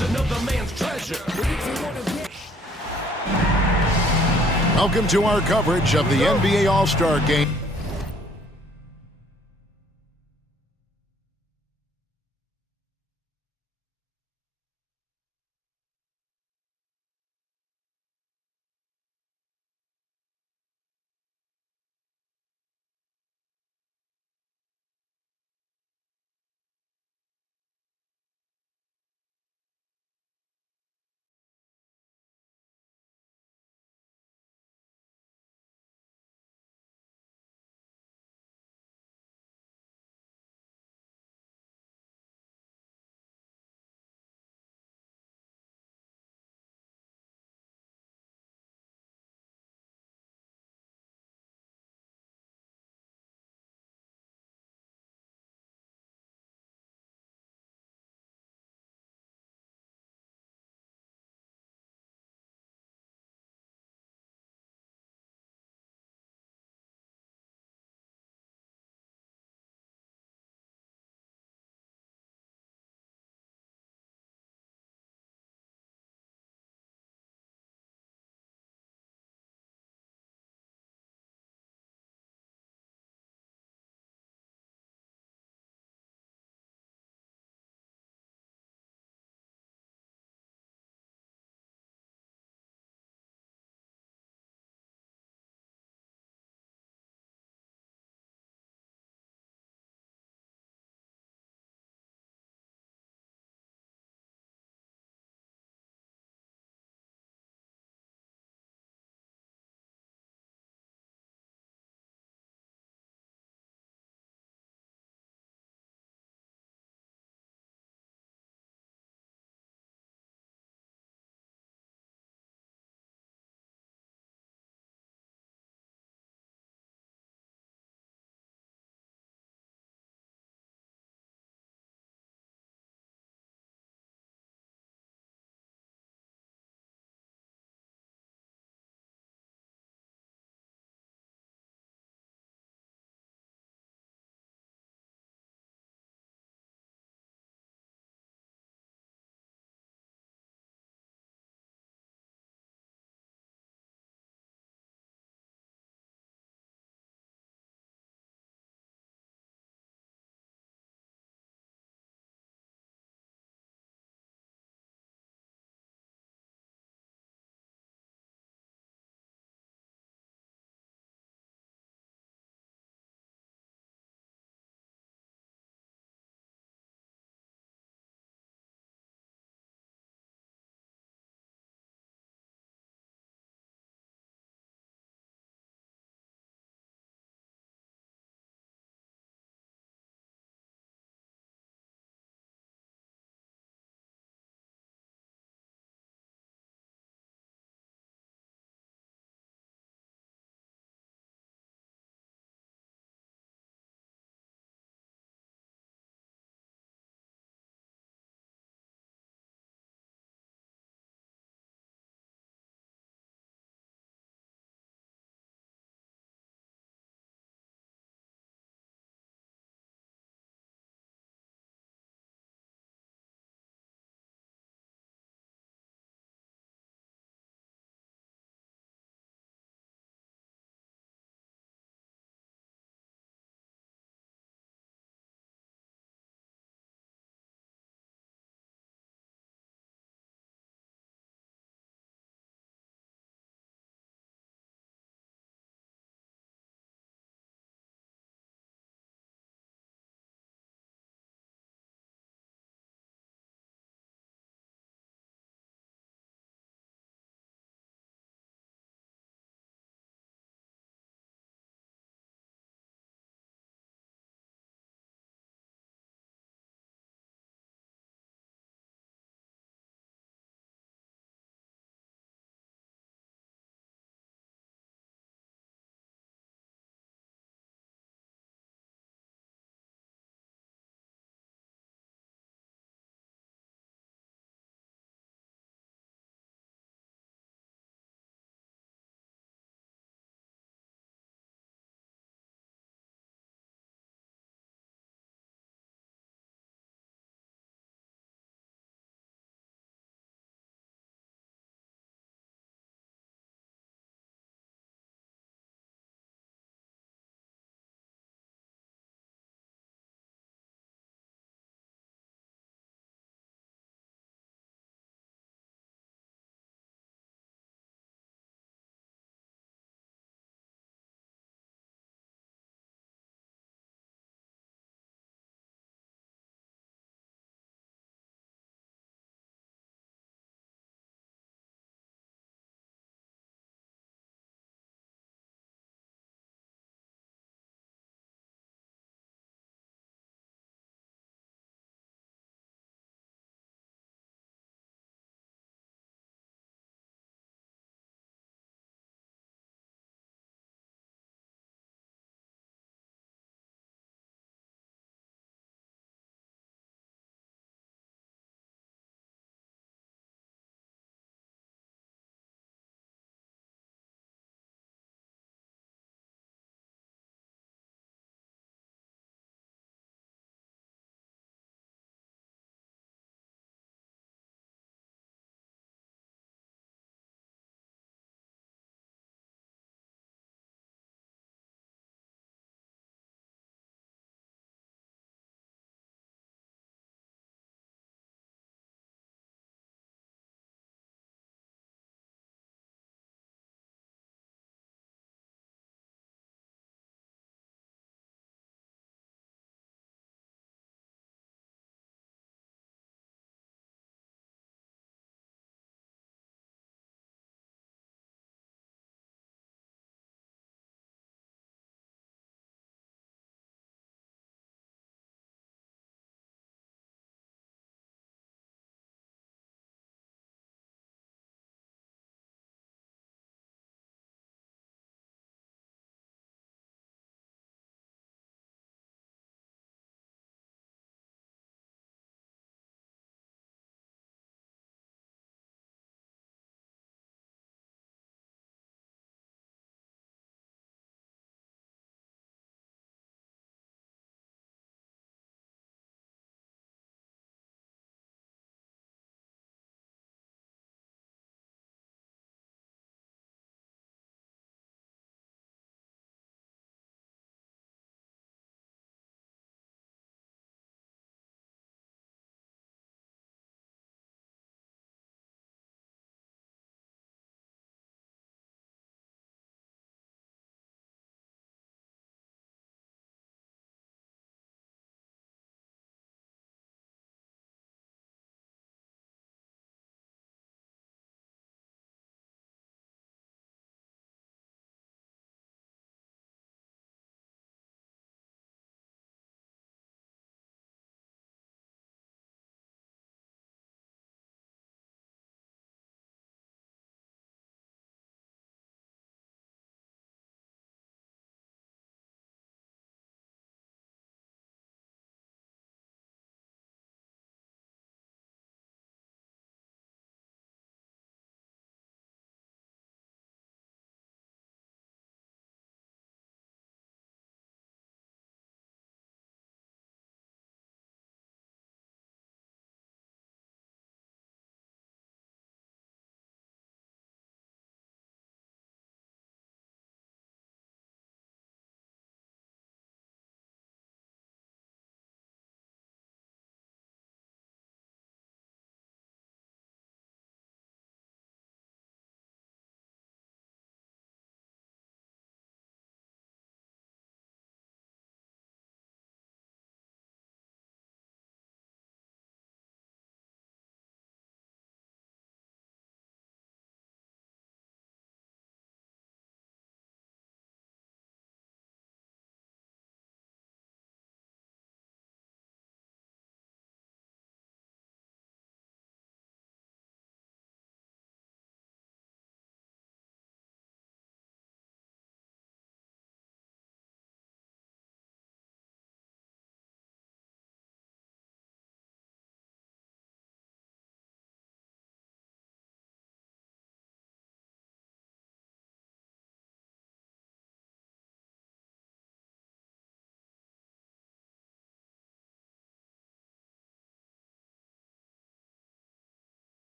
another man's treasure. Welcome to our coverage of the NBA All-Star Game.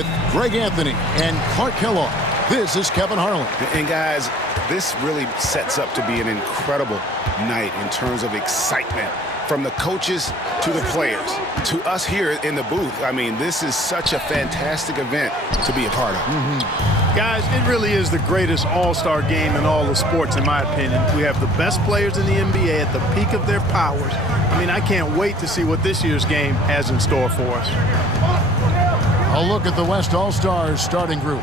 with Greg Anthony and Clark Kellogg. This is Kevin Harlan. And guys, this really sets up to be an incredible night in terms of excitement. From the coaches to the players, to us here in the booth. I mean, this is such a fantastic event to be a part of. Guys, it really is the greatest all-star game in all the sports, in my opinion. We have the best players in the NBA at the peak of their powers. I mean, I can't wait to see what this year's game has in store for us. A look at the West All-Stars starting group.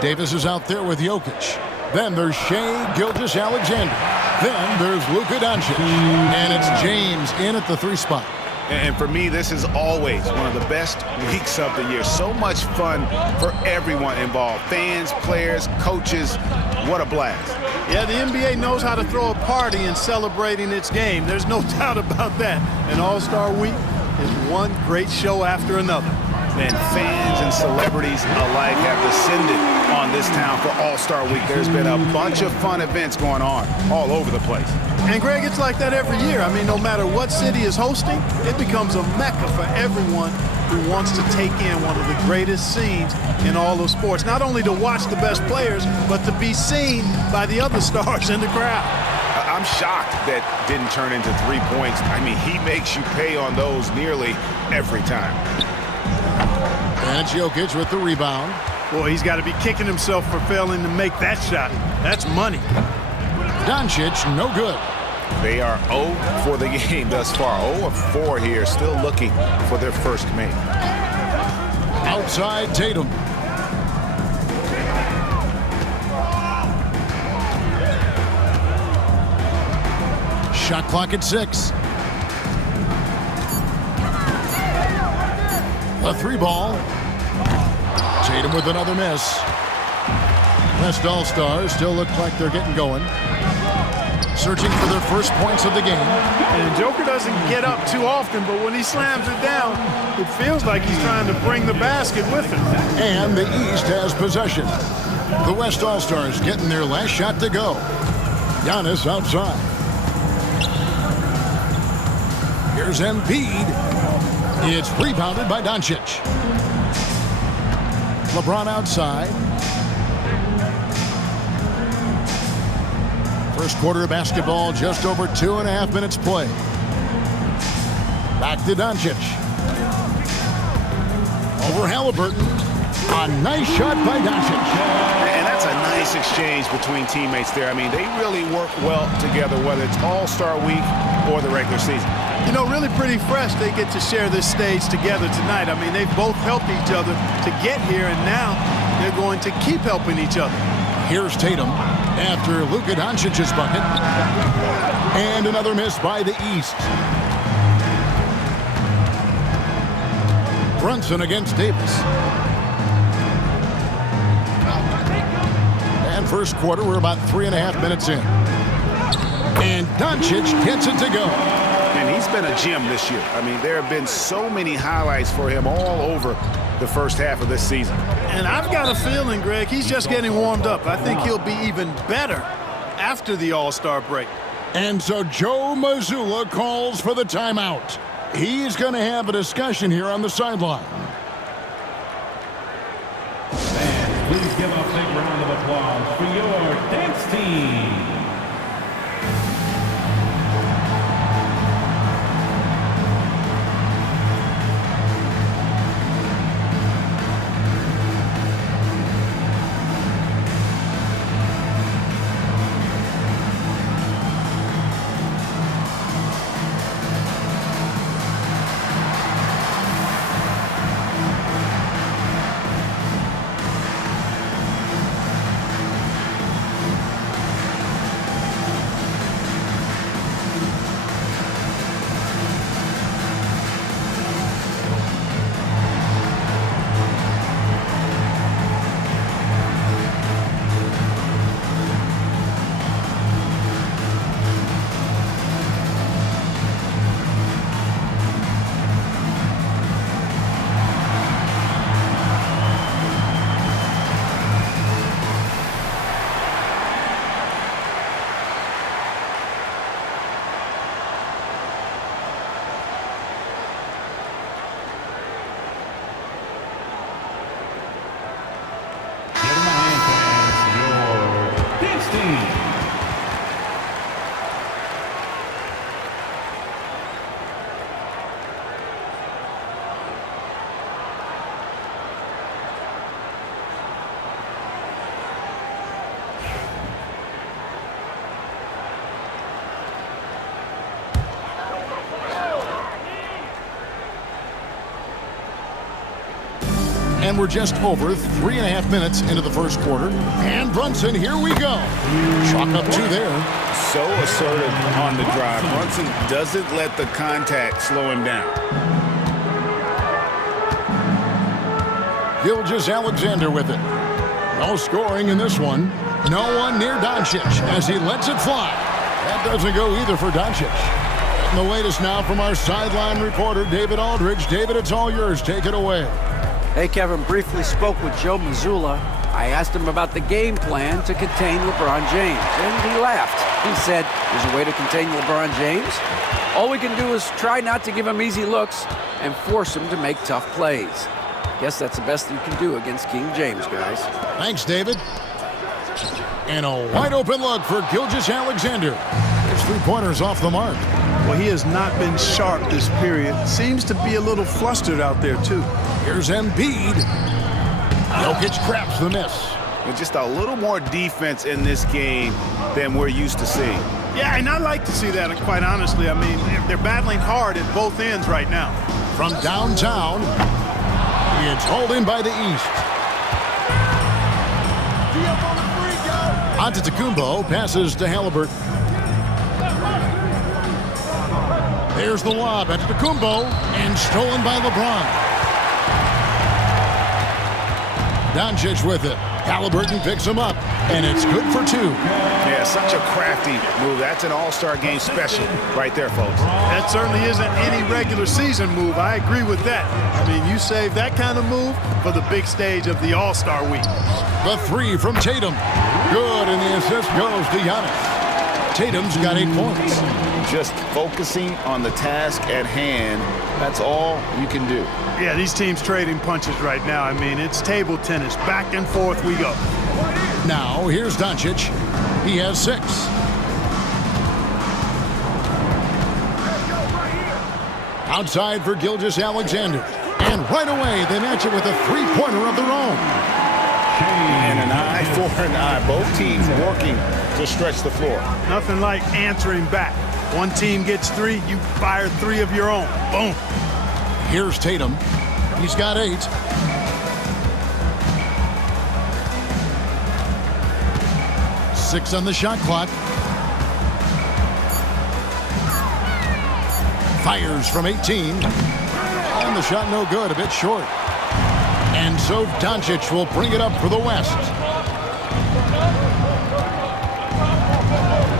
Davis is out there with Jokic. Then there's Shai Gilgeous-Alexander. Then there's Luka Doncic. And it's James in at the 3 spot. And for me, this is always one of the best weeks of the year. So much fun for everyone involved. Fans, players, coaches. What a blast. Yeah, the NBA knows how to throw a party in celebrating its game. There's no doubt about that. An All-Star Week is one great show after another. And fans and celebrities alike have descended on this town for All-Star Week. There's been a bunch of fun events going on all over the place. And, Greg, it's like that every year. I mean, no matter what city is hosting, it becomes a mecca for everyone who wants to take in one of the greatest scenes in all of sports. Not only to watch the best players, but to be seen by the other stars in the crowd. I'm shocked that didn't turn into 3 points. I mean, he makes you pay on those nearly every time. And it's Jokic with the rebound. Boy, he's got to be kicking himself for failing to make that shot. That's money. Doncic, no good. They are 0 for the game thus far. 0 of 4 here, still looking for their first make. Outside Tatum. Shot clock at 6. A 3 ball. Tatum with another miss. West All-Stars still look like they're getting going. Searching for their first points of the game. And Joker doesn't get up too often, but when he slams it down, it feels like he's trying to bring the basket with him. And the East has possession. The West All-Stars getting their last shot to go. Giannis outside. Here's Embiid. It's rebounded by Doncic. LeBron outside. First quarter of basketball, just over 2.5 minutes play. Back to Doncic. Over Halliburton. A nice shot by Doncic. And that's a nice exchange between teammates there. I mean, they really work well together, whether it's All-Star Week or the regular season. You know, really pretty fresh they get to share this stage together tonight. I mean, they've both helped each other to get here, and now they're going to keep helping each other. Here's Tatum after Luka Doncic's bucket. And another miss by the East. Brunson against Davis. And first quarter, we're about 3.5 minutes in. And Doncic gets it to go. And he's been a gem this year. I mean, there have been so many highlights for him all over the first half of this season. And I've got a feeling, Greg, he's just getting warmed up. I think he'll be even better after the All-Star break. And so Joe Mazzulla calls for the timeout. He's going to have a discussion here on the sideline. Fans, please give a big round of applause for your dance team. And we're just over 3.5 minutes into the first quarter. And Brunson, here we go. Chalk up 2 there. So assertive on the drive. Brunson doesn't let the contact slow him down. Gilgeous-Alexander with it. No scoring in this one. No one near Doncic as he lets it fly. That doesn't go either for Doncic. And the latest now from our sideline reporter, David Aldridge. David, it's all yours. Take it away. Hey, Kevin, briefly spoke with Joe Mazzulla. I asked him about the game plan to contain LeBron James, and he laughed. He said, there's a way to contain LeBron James. All we can do is try not to give him easy looks and force him to make tough plays. Guess that's the best you can do against King James, guys. Thanks, David. And a wide-open look for Gilgeous-Alexander. His three-pointers off the mark. Well, he has not been sharp this period. Seems to be a little flustered out there, too. Here's Embiid. Jokic craps the miss. With just a little more defense in this game than we're used to seeing. Yeah, and I like to see that, quite honestly. I mean, they're battling hard at both ends right now. From downtown, it's holding by the east. Antetokounmpo passes to Halliburton. There's the lob. Antetokounmpo, and stolen by LeBron. Doncic with it. Halliburton picks him up, and it's good for 2. Yeah, such a crafty move. That's an all-star game special right there, folks. That certainly isn't any regular season move. I agree with that. I mean, you save that kind of move for the big stage of the All-Star week. The 3 from Tatum. Good, and the assist goes to Giannis. Tatum's got 8 points. Just focusing on the task at hand, that's all you can do. Yeah, these teams trading punches right now. I mean, it's table tennis. Back and forth we go. Now, here's Doncic. He has 6. Outside for Gilgeous-Alexander. And right away, they match it with a three-pointer of their own. And an eye for an eye. Both teams working to stretch the floor. Nothing like answering back. One team gets 3, you fire 3 of your own. Boom. Here's Tatum. He's got 8. Six on the shot clock. Fires from 18. And the shot no good, a bit short. And so Doncic will bring it up for the West.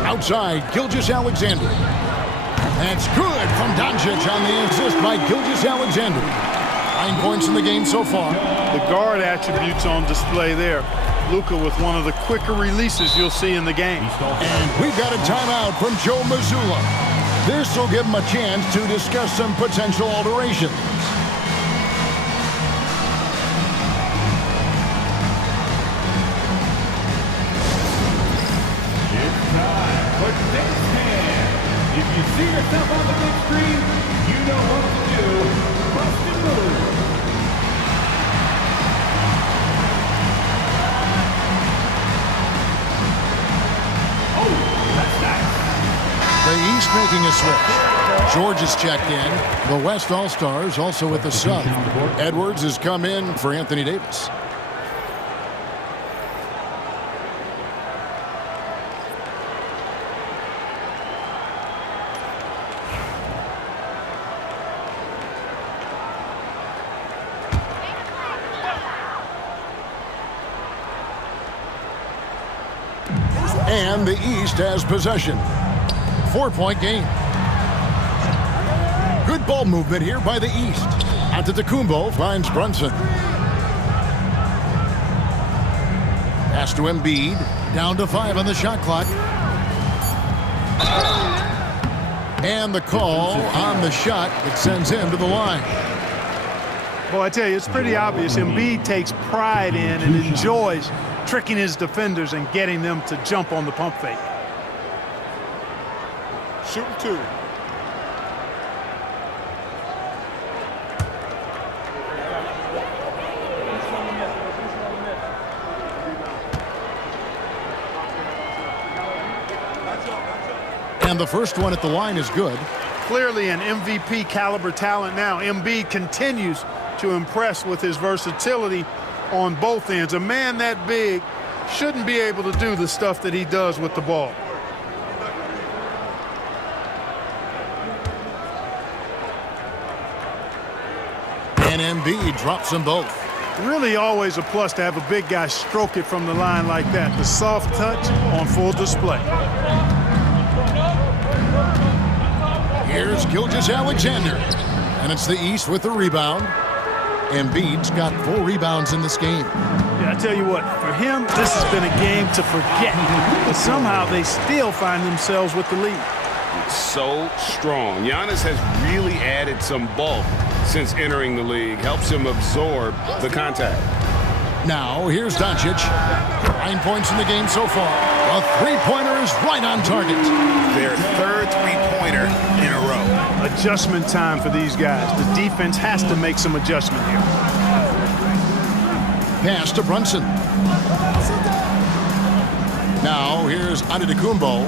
Outside, Gilgeous-Alexander. That's good from Doncic on the assist by Gilgeous-Alexander. 9 points in the game so far. The guard attributes on display there. Luka with one of the quicker releases you'll see in the game. And we've got a timeout from Joe Mazzulla. This will give him a chance to discuss some potential alterations. If you see yourself on the big screen, you know what to do. Bust and move. Oh, that's nice. The East making a switch. George is checked in. The West All-Stars also with the sub. Edwards has come in for Anthony Davis. And the East has possession. 4-point game. Good ball movement here by the East. Antetokounmpo finds Brunson. Pass to Embiid. Down to 5 on the shot clock. And the call on the shot that sends him to the line. Well, I tell you, it's pretty obvious. Embiid takes pride in and enjoys tricking his defenders and getting them to jump on the pump fake. Shooting 2. And the first one at the line is good. Clearly an MVP caliber talent now. Embiid continues to impress with his versatility on both ends. A man that big shouldn't be able to do the stuff that he does with the ball. And Embiid drops them both. Really always a plus to have a big guy stroke it from the line like that. The soft touch on full display. Here's Gilgeous-Alexander. And it's the East with the rebound. Embiid's got 4 rebounds in this game. Yeah, I tell you what, for him, this has been a game to forget. But somehow they still find themselves with the lead. So strong. Giannis has really added some bulk since entering the league. Helps him absorb the contact. Now, here's Doncic. 9 points in the game so far. A three-pointer is right on target. Their third three-pointer in a row. Adjustment time for these guys. The defense has to make some adjustment here. Pass to Brunson. Now, here's Antetokounmpo.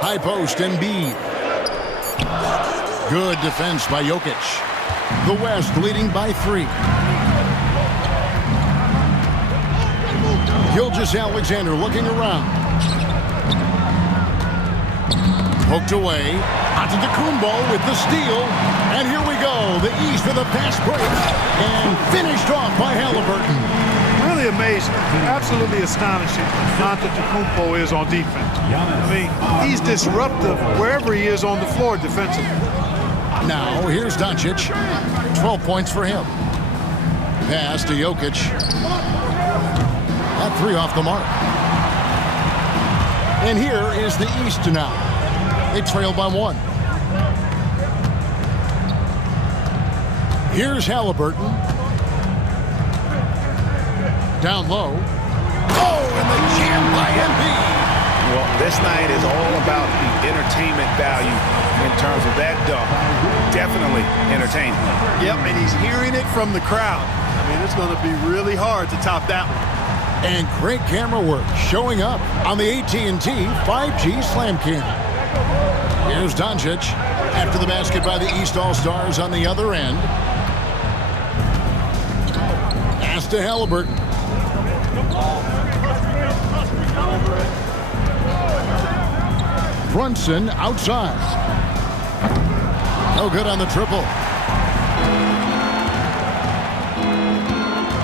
High post, Embiid. Good defense by Jokic. The West leading by 3. Gilgeous-Alexander looking around. Poked away. Antetokounmpo with the steal. And here we go. The East with a fast break. And finished off by Halliburton. Really amazing. Absolutely astonishing. Antetokounmpo is on defense. I mean, he's disruptive wherever he is on the floor defensively. Now, here's Doncic. 12 points for him. Pass to Jokic. That 3 off the mark. And here is the East now. They trail by 1. Here's Halliburton. Down low. Oh, and the jam by Embiid. Well, this night is all about the entertainment value in terms of that dunk. Definitely entertaining. Yep, and he's hearing it from the crowd. I mean, it's going to be really hard to top that one. And great camera work showing up on the AT&T 5G Slam Cam. Here's Doncic after the basket by the East All-Stars on the other end. Pass to Halliburton. Brunson outside. No good on the triple.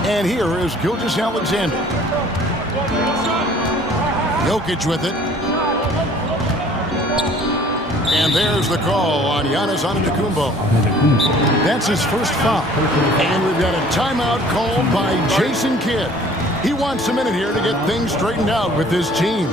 And here is Gilgeous-Alexander. Jokic with it. And there's the call on Giannis Antetokounmpo. That's his first foul. And we've got a timeout called by Jason Kidd. He wants a minute here to get things straightened out with his team.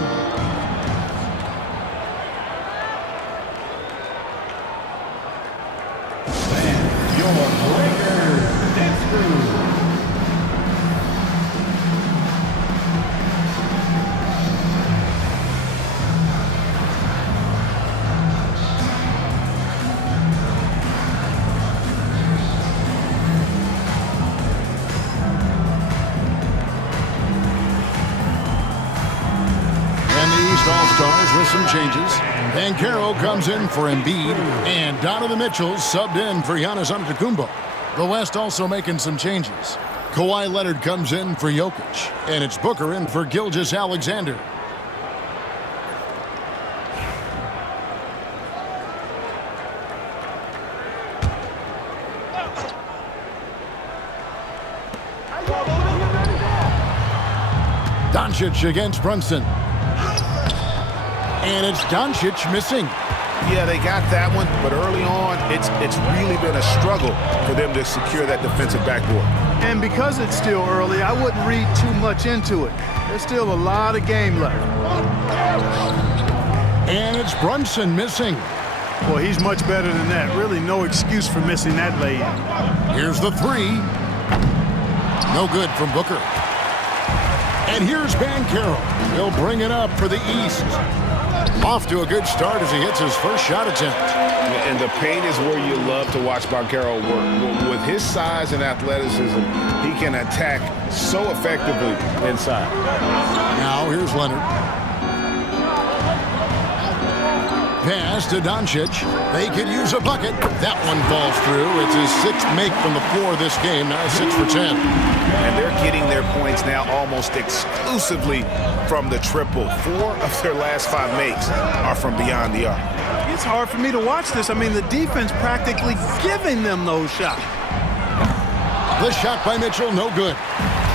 All-Stars with some changes. Banchero comes in for Embiid, and Donovan Mitchell subbed in for Giannis Antetokounmpo. The West also making some changes. Kawhi Leonard comes in for Jokic, and it's Booker in for Gilgeous-Alexander. Doncic against Brunson. And it's Doncic missing. Yeah, they got that one, but early on, it's really been a struggle for them to secure that defensive backboard. And because it's still early, I wouldn't read too much into it. There's still a lot of game left. And it's Brunson missing. Well, he's much better than that. Really no excuse for missing that lay-in. Here's the 3. No good from Booker. And here's Banchero. He'll bring it up for the East. Off to a good start as he hits his first shot attempt. And the paint is where you love to watch Banchero work. With his size and athleticism, he can attack so effectively inside. Now here's Leonard. pass to Doncic. They could use a bucket. That one falls through. It's his 6th make from the floor this game. Now 6 for 10. And they're getting their points now almost exclusively from the triple. 4 of their last 5 makes are from beyond the arc. It's hard for me to watch this. I mean, the defense practically giving them those shots. The shot by Mitchell, no good.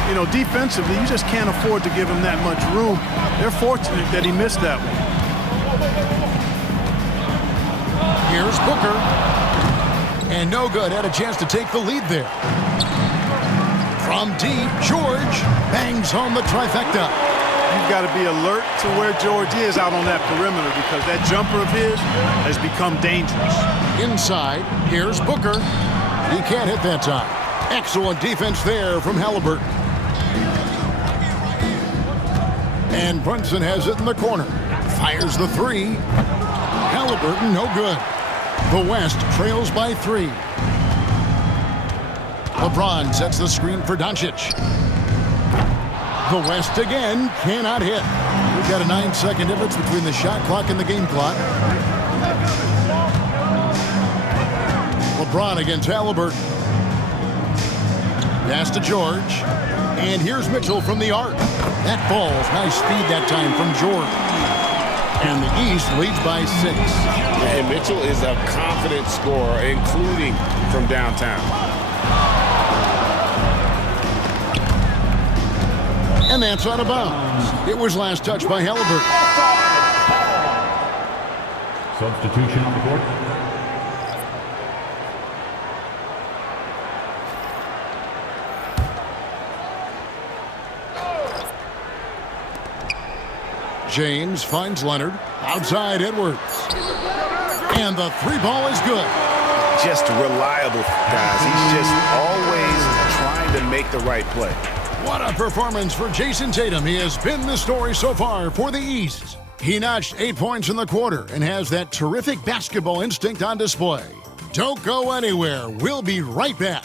You know, defensively, you just can't afford to give him that much room. They're fortunate that he missed that one. Here's Booker. And no good. Had a chance to take the lead there. From deep, George bangs home the trifecta. You've got to be alert to where George is out on that perimeter because that jumper of his has become dangerous. Inside, here's Booker. He can't hit that time. Excellent defense there from Halliburton. And Brunson has it in the corner. Fires the 3. Halliburton, no good. The West trails by 3. LeBron sets the screen for Doncic. The West again cannot hit. We've got a 9-second difference between the shot clock and the game clock. LeBron against Halliburton. Pass to George. And here's Mitchell from the arc. That falls. Nice speed that time from George. And the East leads by 6. And Mitchell is a confident scorer, including from downtown. And that's out of bounds. It was last touched by Halliburton. Substitution on the court. James finds Leonard. Outside Edwards. And the 3 ball is good. Just reliable, guys. He's just always trying to make the right play. What a performance for Jason Tatum. He has been the story so far for the East. He notched 8 points in the quarter and has that terrific basketball instinct on display. Don't go anywhere. We'll be right back.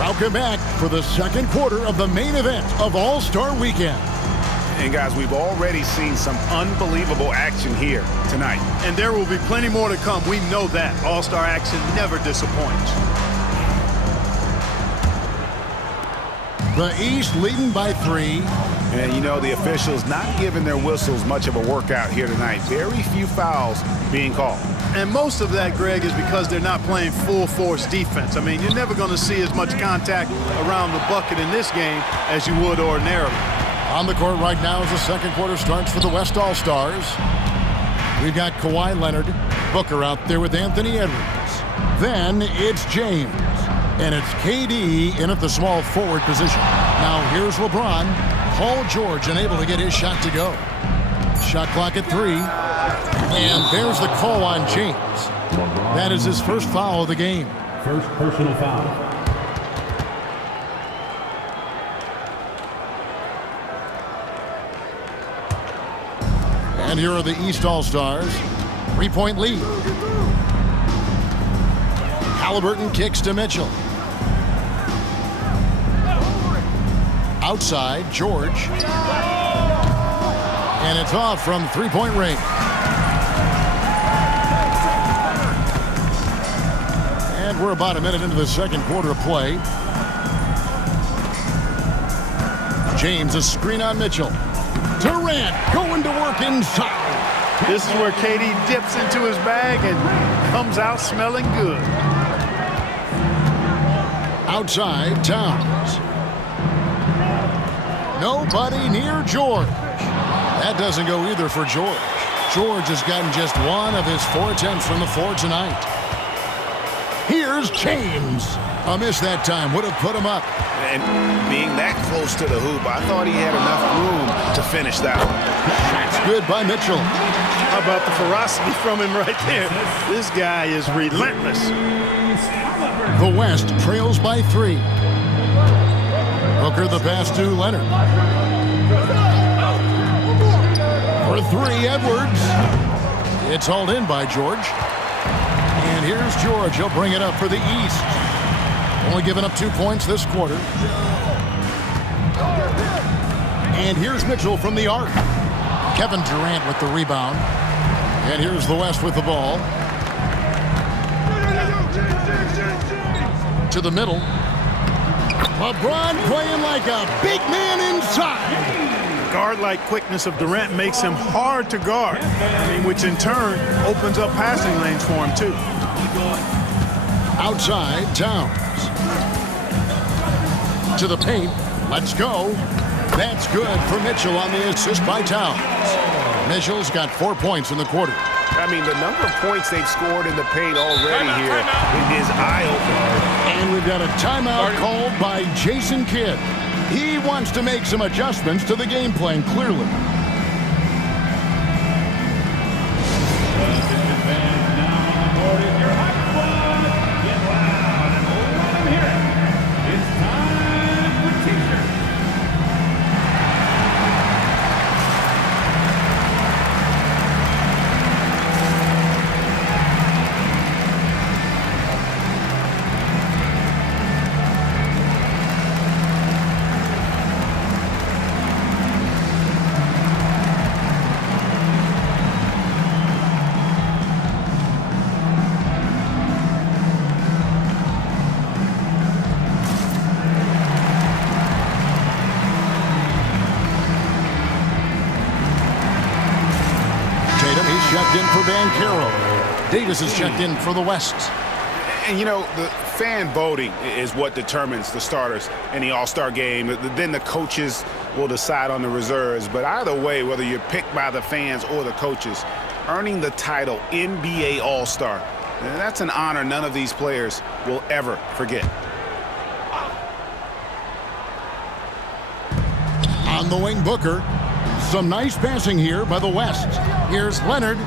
Welcome back for the second quarter of the main event of All-Star Weekend. And guys, we've already seen some unbelievable action here tonight. And there will be plenty more to come. We know that. All-Star action never disappoints. The East leading by 3. And you know, the officials not giving their whistles much of a workout here tonight. Very few fouls being called. And most of that, Greg, is because they're not playing full-force defense. I mean, you're never going to see as much contact around the bucket in this game as you would ordinarily. On the court right now as the second quarter starts for the West All-Stars. We've got Kawhi Leonard, Booker out there with Anthony Edwards. Then it's James. And it's KD in at the small forward position. Now here's LeBron. Paul George unable to get his shot to go. Shot clock at 3. And there's the call on James. That is his first foul of the game. First personal foul. And here are the East All-Stars. 3-point lead. Halliburton kicks to Mitchell. Outside, George. And it's off from 3-point range. And we're about a minute into the second quarter of play. James, a screen on Mitchell. Durant going to work inside. This is where KD dips into his bag and comes out smelling good. Outside, Towns. Nobody near George. That doesn't go either for George. George has gotten just 1 of his 4 attempts from the floor tonight. Here's James. A miss that time. Would have put him up. And being that close to the hoop, I thought he had enough room to finish that one. That's good by Mitchell. How about the ferocity from him right there? This guy is relentless. The West trails by 3. Booker the pass to Leonard. For 3, Edwards. It's hauled in by George. And here's George. He'll bring it up for the East. Only giving up 2 points this quarter. And here's Mitchell from the arc. Kevin Durant with the rebound. And here's the West with the ball. To the middle. LeBron playing like a big man inside. Guard-like quickness of Durant makes him hard to guard, which in turn opens up passing lanes for him too. Outside, Towns. To the paint. Let's go. That's good for Mitchell on the assist by Towns. Mitchell's got 4 points in the quarter. I mean, the number of points they've scored in the paint already here is eye-opening. And we've got a timeout called by Jason Kidd. He wants to make some adjustments to the game plan, clearly. Checked in for Banchero. Davis is checked in for the West. And, you know, the fan voting is what determines the starters in the All-Star game. Then the coaches will decide on the reserves. But either way, whether you're picked by the fans or the coaches, earning the title NBA All-Star, that's an honor none of these players will ever forget. On the wing, Booker. Some nice passing here by the West. Here's Leonard.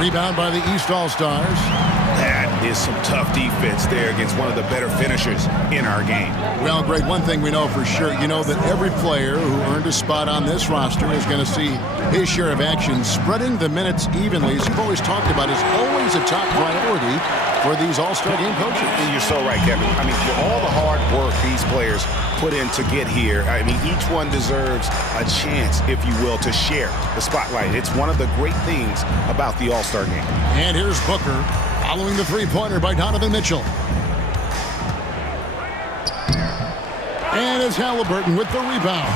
Rebound by the East All-Stars. That is some tough defense there against one of the better finishers in our game. Well, Greg, one thing we know for sure, you know that every player who earned a spot on this roster is going to see his share of action. Spreading the minutes evenly, as you've always talked about, is always a top priority for these All-Star game coaches. And you're so right, Kevin. I mean, for all the hard work these players put in to get here, I mean, each one deserves a chance, if you will, to share the spotlight. It's one of the great things about the All-Star game. And here's Booker following the three-pointer by Donovan Mitchell. And it's Halliburton with the rebound.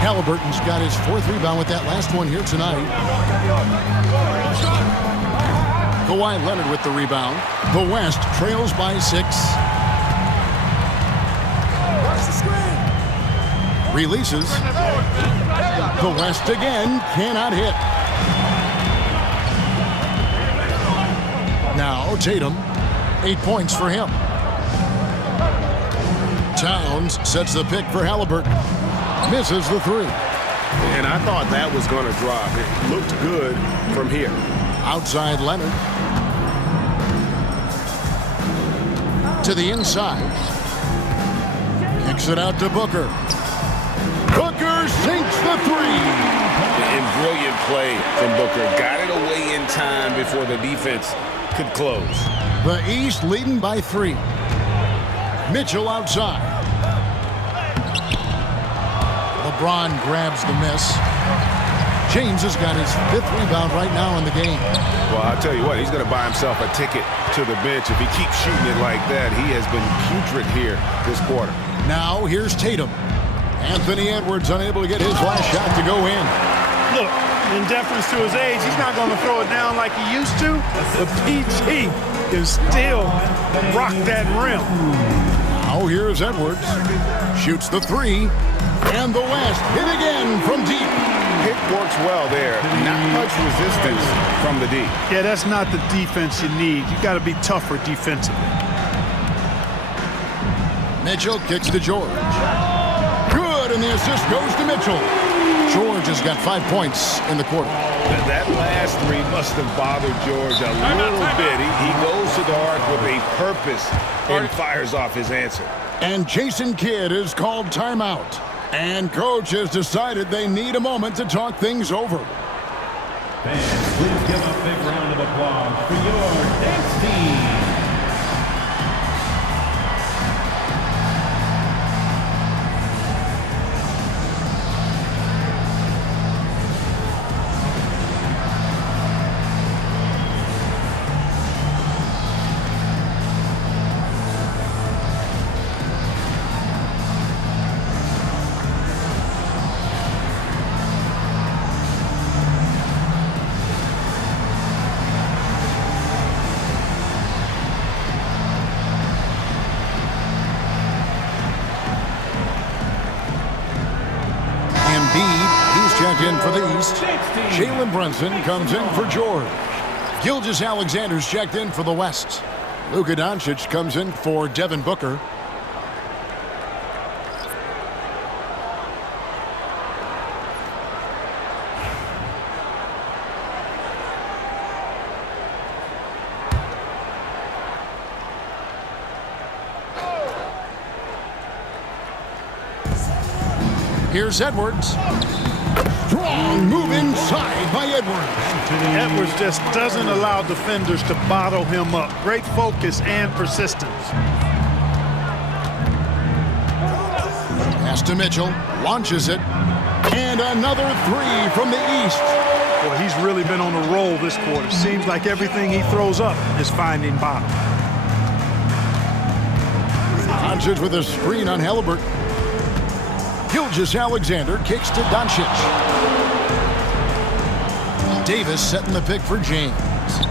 Halliburton's got his fourth rebound with that last one here tonight. Kawhi Leonard with the rebound. The West trails by 6. Releases. The West again cannot hit. Now Tatum, 8 points for him. Towns sets the pick for Halliburton. Misses the three. And I thought that was going to drop. It looked good from here. Outside Leonard. To the inside. Kicks it out to Booker. Booker sinks the three. And brilliant play from Booker. Got it away in time before the defense could close. The East leading by 3. Mitchell outside. LeBron grabs the miss. James has got his 5th rebound right now in the game. Well, I'll tell you what, he's going to buy himself a ticket to the bench. If he keeps shooting it like that, he has been putrid here this quarter. Now here's Tatum. Anthony Edwards unable to get his last shot to go in. Look, in deference to his age, he's not going to throw it down like he used to. But PG can still rock that rim. Now here's Edwards. Shoots the 3. And the West hit again from deep. Pick works well there. Not much resistance from the D. Yeah, that's not the defense you need. You got to be tougher defensively. Mitchell kicks to George. Good, and the assist goes to Mitchell. George has got 5 points in the quarter. That last three must have bothered George a little bit. He goes to the arc with a purpose and fires off his answer. And Jason Kidd is called timeout. And coach has decided they need a moment to talk things over. Fans, please give a big round of applause for your dance team. Checked in for the East. Jalen Brunson comes in for George. Gilgeous-Alexander's checked in for the West. Luka Doncic comes in for Devin Booker. Here's Edwards. Strong move inside by Edwards. Edwards just doesn't allow defenders to bottle him up. Great focus and persistence. Pass to Mitchell. Launches it. And another 3 from the East. Boy, he's really been on a roll this quarter. Seems like everything he throws up is finding bottom. Doncic with a screen on Halliburton. Gilgeous-Alexander kicks to Doncic. Davis setting the pick for James.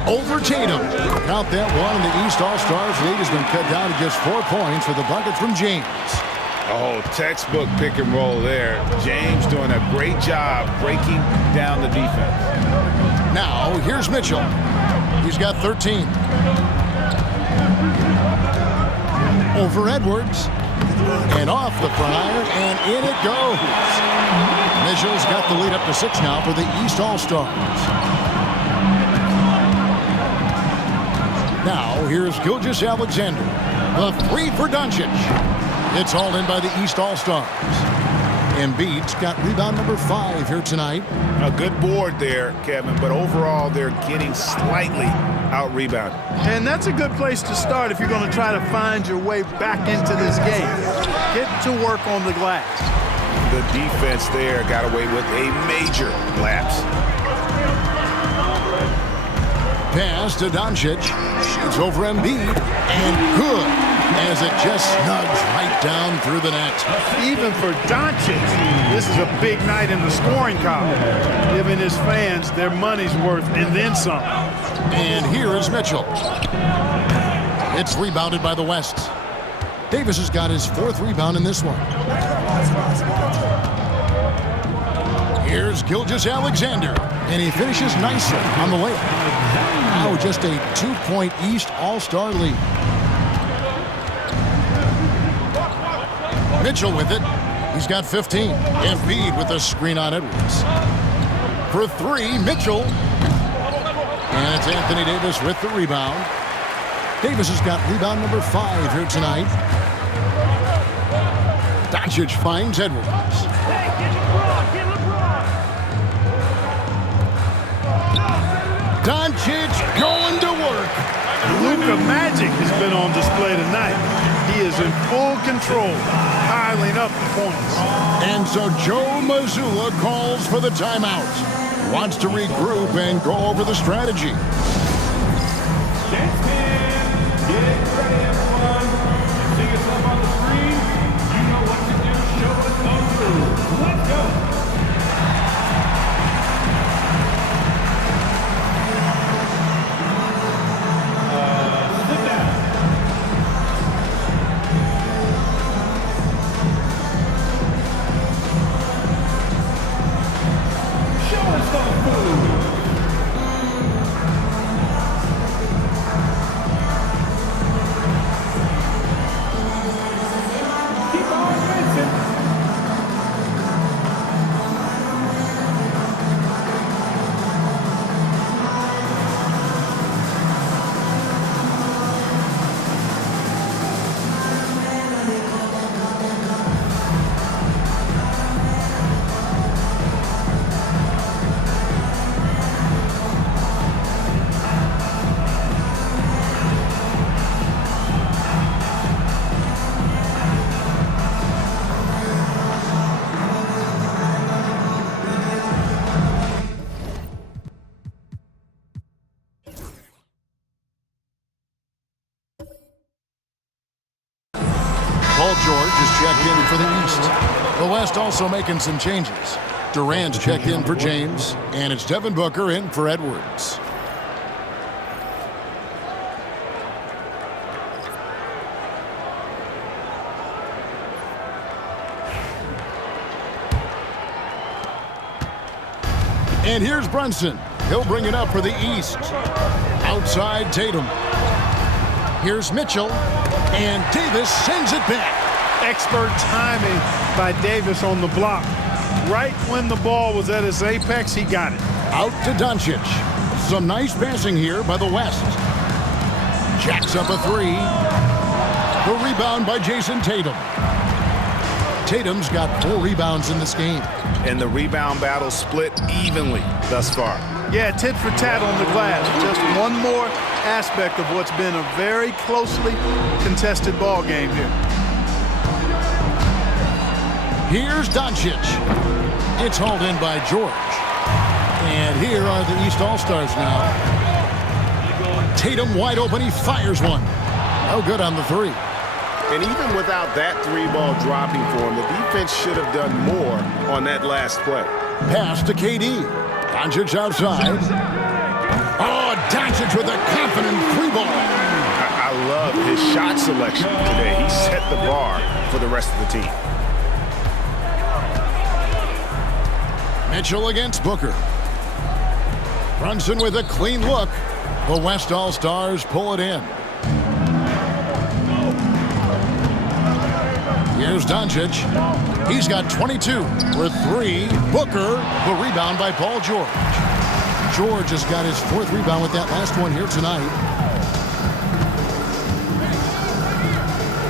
Over Tatum. Count that one. The East All-Stars lead has been cut down to just 4 points with the bucket from James. Oh, textbook pick and roll there. James doing a great job breaking down the defense. Now, here's Mitchell. He's got 13. Over Edwards. And off the prior, and in it goes. Mitchell's got the lead up to 6 now for the East All-Stars. Now, here's Gilgeous-Alexander. The three for Doncic. It's hauled in by the East All-Stars. Embiid's got rebound number 5 here tonight. A good board there, Kevin, but overall they're getting slightly out-rebounded. And that's a good place to start if you're going to try to find your way back into this game. Get to work on the glass. The defense there got away with a major lapse. Pass to Doncic. Shoots over Embiid. And good, as it just snugs right down through the net. Even for Doncic, this is a big night in the scoring column, giving his fans their money's worth and then some. And here is Mitchell. It's rebounded by the West. Davis has got his 4th rebound in this one. Here's Gilgeous-Alexander, and he finishes nicely on the layup. Now just a 2-point East All-Star lead. Mitchell with it. He's got 15. Embiid with a screen on Edwards. For 3, Mitchell. And it's Anthony Davis with the rebound. Davis has got rebound number 5 here tonight. Doncic finds Edwards. Doncic going to work. Luka Magic has been on display tonight. He is in full control, piling up the points. And so Joe Mazzulla calls for the timeout. Wants to regroup and go over the strategy. Dance man, get ready everyone. You see yourself on the screen, you know what to do, show us those moves. Let's go. Sit down. Show us those moves. Keep on racing. Paul George is checked in for the East. The West also making some changes. Durant's checked in for James, and it's Devin Booker in for Edwards. And here's Brunson. He'll bring it up for the East. Outside Tatum. Here's Mitchell. And Davis sends it back. Expert timing by Davis on the block. Right when the ball was at its apex, he got it. Out to Doncic. Some nice passing here by the West. Jacks up a 3. The rebound by Jason Tatum. Tatum's got 4 rebounds in this game. And the rebound battle split evenly thus far. Yeah, tit for tat on the glass. Just one more aspect of what's been a very closely contested ball game here. Here's Doncic. It's hauled in by George. And here are the East All-Stars now. Tatum wide open. He fires one. No good on the 3. And even without that 3-ball dropping for him, the defense should have done more on that last play. Pass to KD. Doncic outside. Oh, Doncic with a confident 3-ball. I love his shot selection today. He set the bar for the rest of the team. Mitchell against Booker. Brunson with a clean look. The West All-Stars pull it in. Here's Doncic. He's got 22 with 3. Booker, the rebound by Paul George. George has got his 4th rebound with that last one here tonight.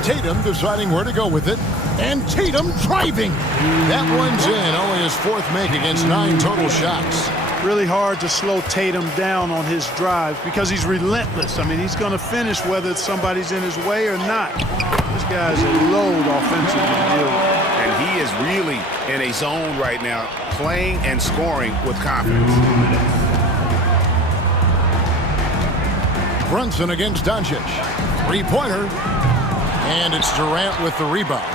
Tatum deciding where to go with it. And Tatum driving. That one's in. Only his fourth make against 9 total shots. Really hard to slow Tatum down on his drives because he's relentless. I mean, he's going to finish whether somebody's in his way or not. This guy's a load offensively to deal with. And he is really in a zone right now, playing and scoring with confidence. Brunson against Doncic. Three-pointer. And it's Durant with the rebound.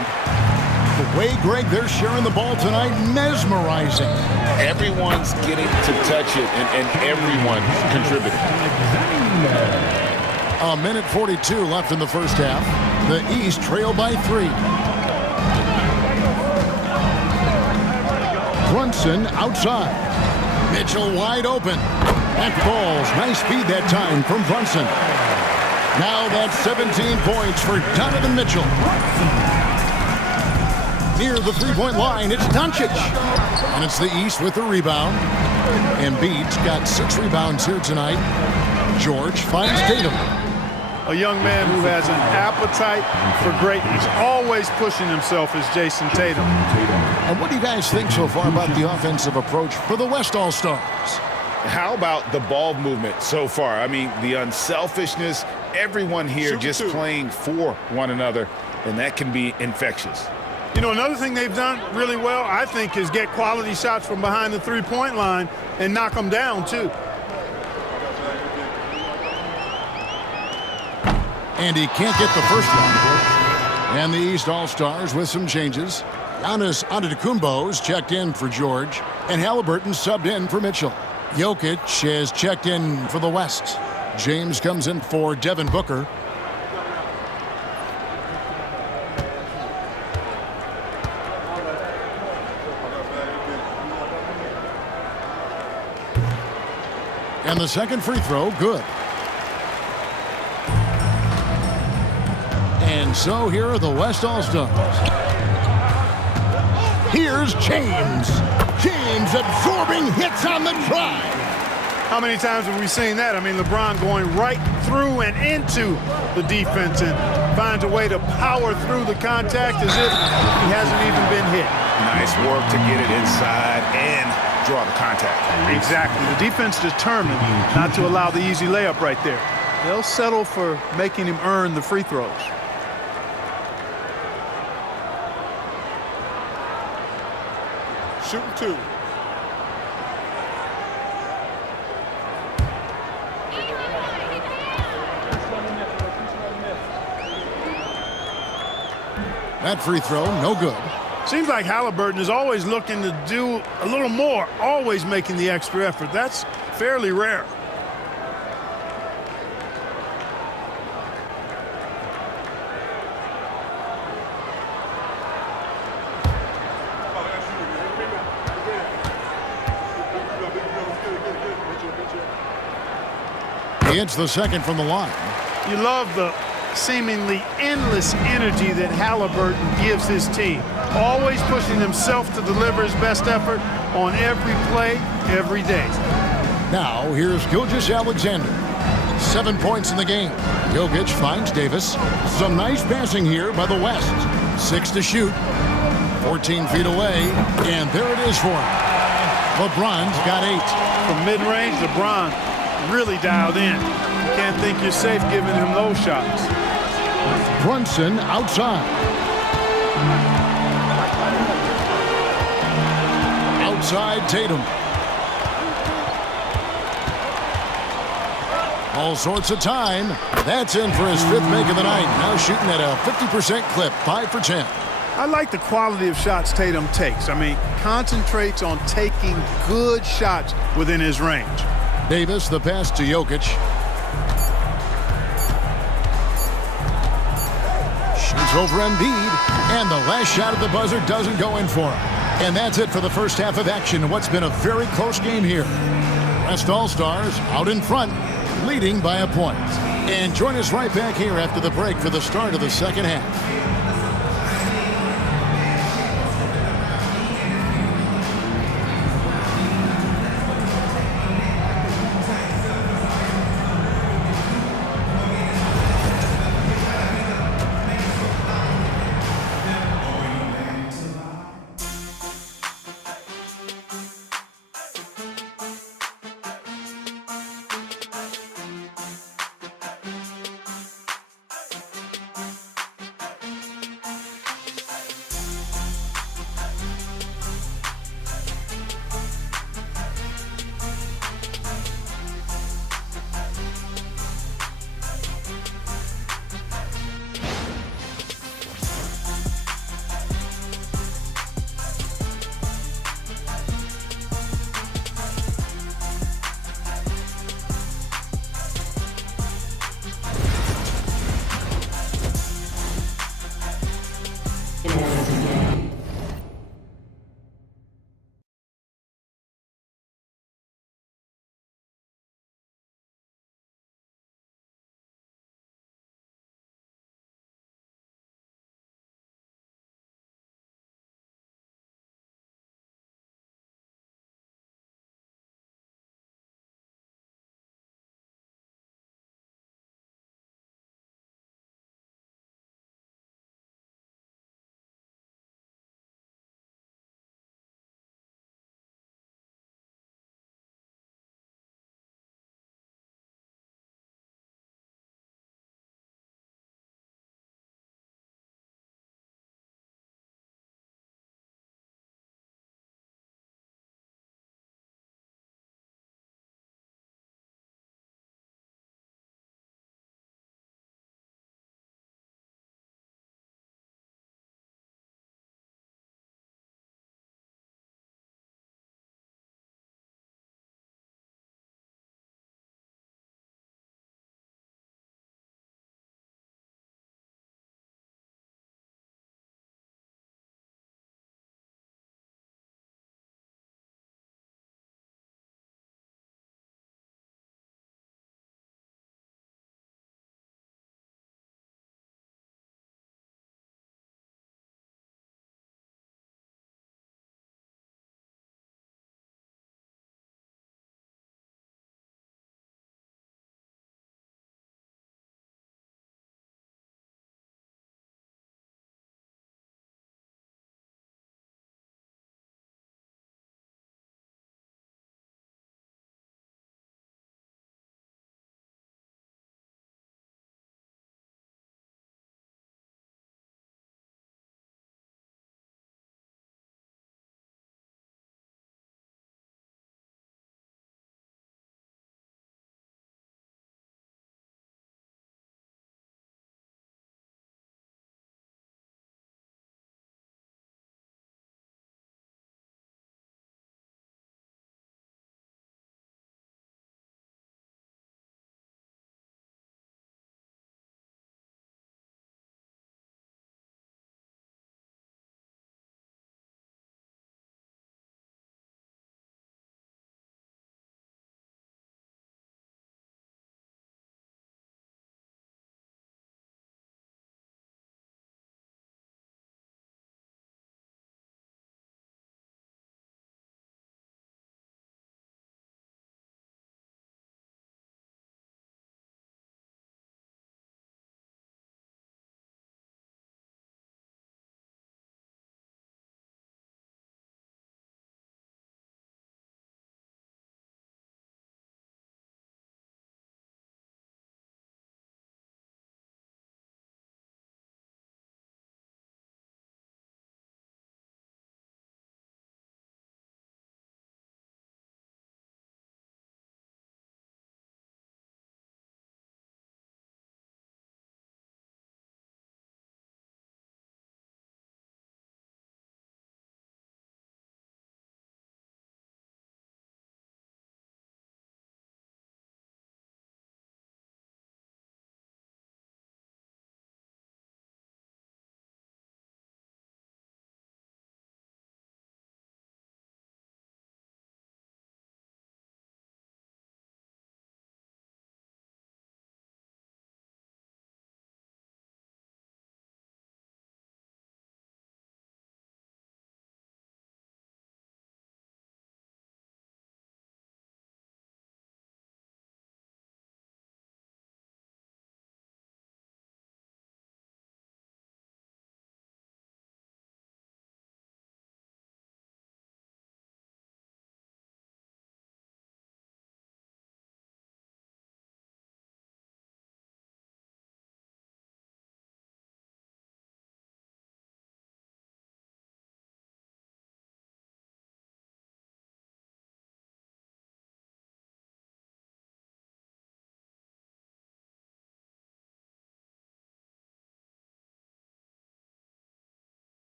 The way, Greg, they're sharing the ball tonight, mesmerizing. Everyone's getting to touch it, and everyone's contributing. A minute 42 left in the first half. The East trail by 3. Brunson outside. Mitchell wide open. Back balls. Nice speed that time from Brunson. Now that's 17 points for Donovan Mitchell. Near the three-point line, it's Doncic. And it's the East with the rebound. Embiid's got 6 rebounds here tonight. George finds Tatum. A young man who has an appetite for greatness, always pushing himself, is Jason Tatum. And what do you guys think so far about the offensive approach for the West All-Stars? How about the ball movement so far? I mean, the unselfishness, everyone here just playing for one another, and that can be infectious. You know, another thing they've done really well, I think, is get quality shots from behind the three-point line and knock them down, too. And he can't get the first one. And the East All-Stars with some changes. Giannis Antetokounmpo's checked in for George, and Halliburton subbed in for Mitchell. Jokic has checked in for the West. James comes in for Devin Booker. And the second free throw, good. And so here are the West All-Stars. Here's James. James absorbing hits on the drive. How many times have we seen that? I mean, LeBron going right through and into the defense and finds a way to power through the contact as if he hasn't even been hit. Nice work to get it inside and draw the contact. Exactly. The defense determined not to allow the easy layup right there. They'll settle for making him earn the free throws. Shooting 2. That free throw, no good. Seems like Halliburton is always looking to do a little more, always making the extra effort. That's fairly rare. He hits the second from the line. You love the seemingly endless energy that Halliburton gives his team. Always pushing himself to deliver his best effort on every play, every day. Now, here's Gilgeous-Alexander. 7 points in the game. Jokic finds Davis. Some nice passing here by the West. 6 to shoot. 14 feet away. And there it is for him. LeBron's got 8. From mid-range, LeBron really dialed in. You can't think you're safe giving him those shots. Brunson outside. Outside Tatum. All sorts of time. That's in for his 5th make of the night. Now shooting at a 50% clip, 5 for 10. I like the quality of shots Tatum takes. I mean, concentrates on taking good shots within his range. Davis, the pass to Jokic. Shoots over Embiid, and the last shot at the buzzer doesn't go in for him. And that's it for the first half of action. What's been a very close game here. West All-Stars out in front, leading by a point. And join us right back here after the break for the start of the second half.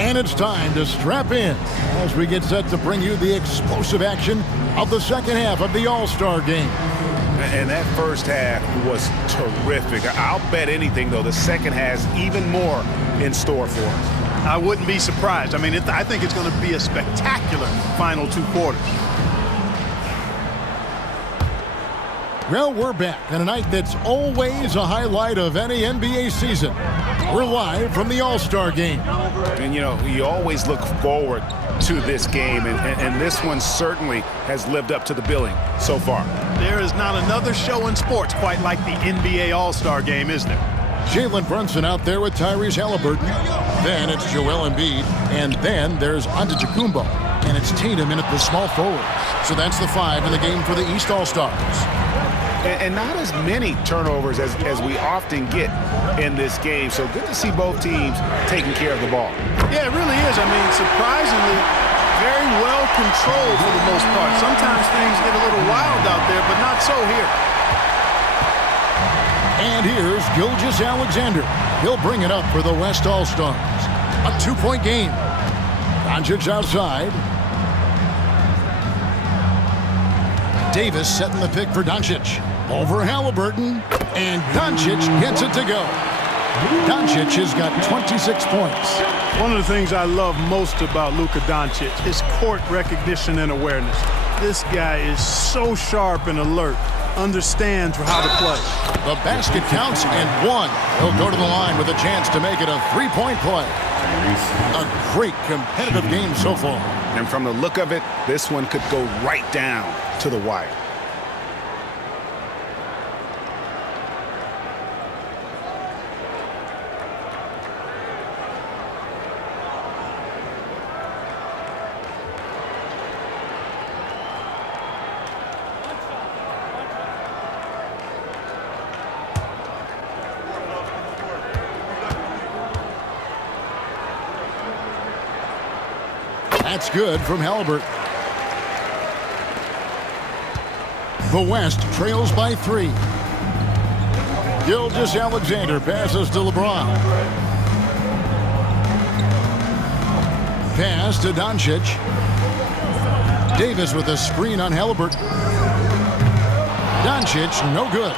And it's time to strap in as we get set to bring you the explosive action of the second half of the All-Star game. And that first half was terrific. I'll bet anything, though, the second has even more in store for us. I wouldn't be surprised. I mean, I think it's going to be a spectacular final 2 quarters. Well, we're back on a night that's always a highlight of any NBA season. We're live from the All-Star game. And, you know, you always look forward to this game, and this one certainly has lived up to the billing so far. There is not another show in sports quite like the NBA All-Star game, is there? Jalen Brunson out there with Tyrese Halliburton. Then it's Joel Embiid. And then there's Antetokounmpo. And it's Tatum in at the small forward. So that's the 5 in the game for the East All-Stars. And not as many turnovers as we often get in this game. So good to see both teams taking care of the ball. Yeah, it really is. I mean, surprisingly, very well controlled for the most part. Sometimes things get a little wild out there, but not so here. And here's Gilgeous-Alexander. He'll bring it up for the West All-Stars. A 2-point game. Doncic outside. Davis setting the pick for Doncic. Over Halliburton. And Doncic gets it to go. Doncic has got 26 points. One of the things I love most about Luka Doncic is court recognition and awareness. This guy is so sharp and alert. Understands how to play. The basket counts and 1. He'll go to the line with a chance to make it a 3-point play. A great competitive game so far. And from the look of it, this one could go right down to the wire. That's good from Halliburton. The West trails by 3. Gilgeous-Alexander passes to LeBron. Pass to Doncic. Davis with a screen on Halliburton. Doncic, no good.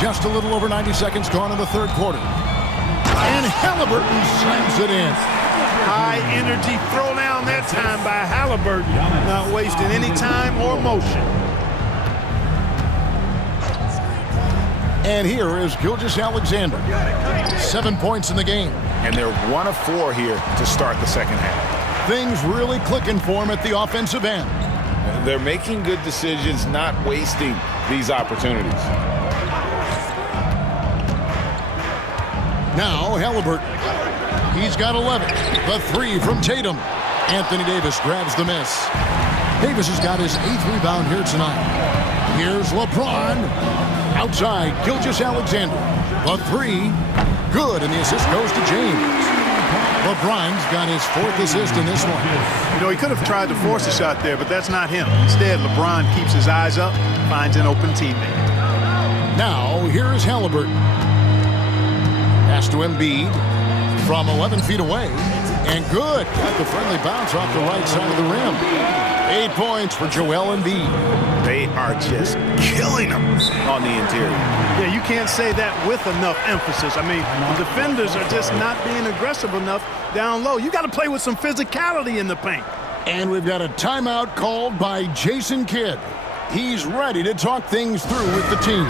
Just a little over 90 seconds gone in the third quarter. And Halliburton slams it in. High energy throwdown that time by Halliburton. Not wasting any time or motion. And here is Gilgeous-Alexander. 7 points in the game. And they're 1 of 4 here to start the second half. Things really clicking for him at the offensive end. They're making good decisions, not wasting these opportunities. Now Halliburton. He's got 11. The 3 from Tatum. Anthony Davis grabs the miss. Davis has got his 8th rebound here tonight. Here's LeBron. Outside, Gilgeous-Alexander. The 3. Good, and the assist goes to James. LeBron's got his 4th assist in this one. You know, he could have tried to force a shot there, but that's not him. Instead, LeBron keeps his eyes up, finds an open teammate. Now, here is Halliburton. Pass to Embiid. From 11 feet away, and good. Got the friendly bounce off the right side of the rim. 8 points for Joel Embiid. They are just killing them on the interior. Yeah, you can't say that with enough emphasis. I mean, the defenders are just not being aggressive enough down low. You got to play with some physicality in the paint. And we've got a timeout called by Jason Kidd. He's ready to talk things through with the team.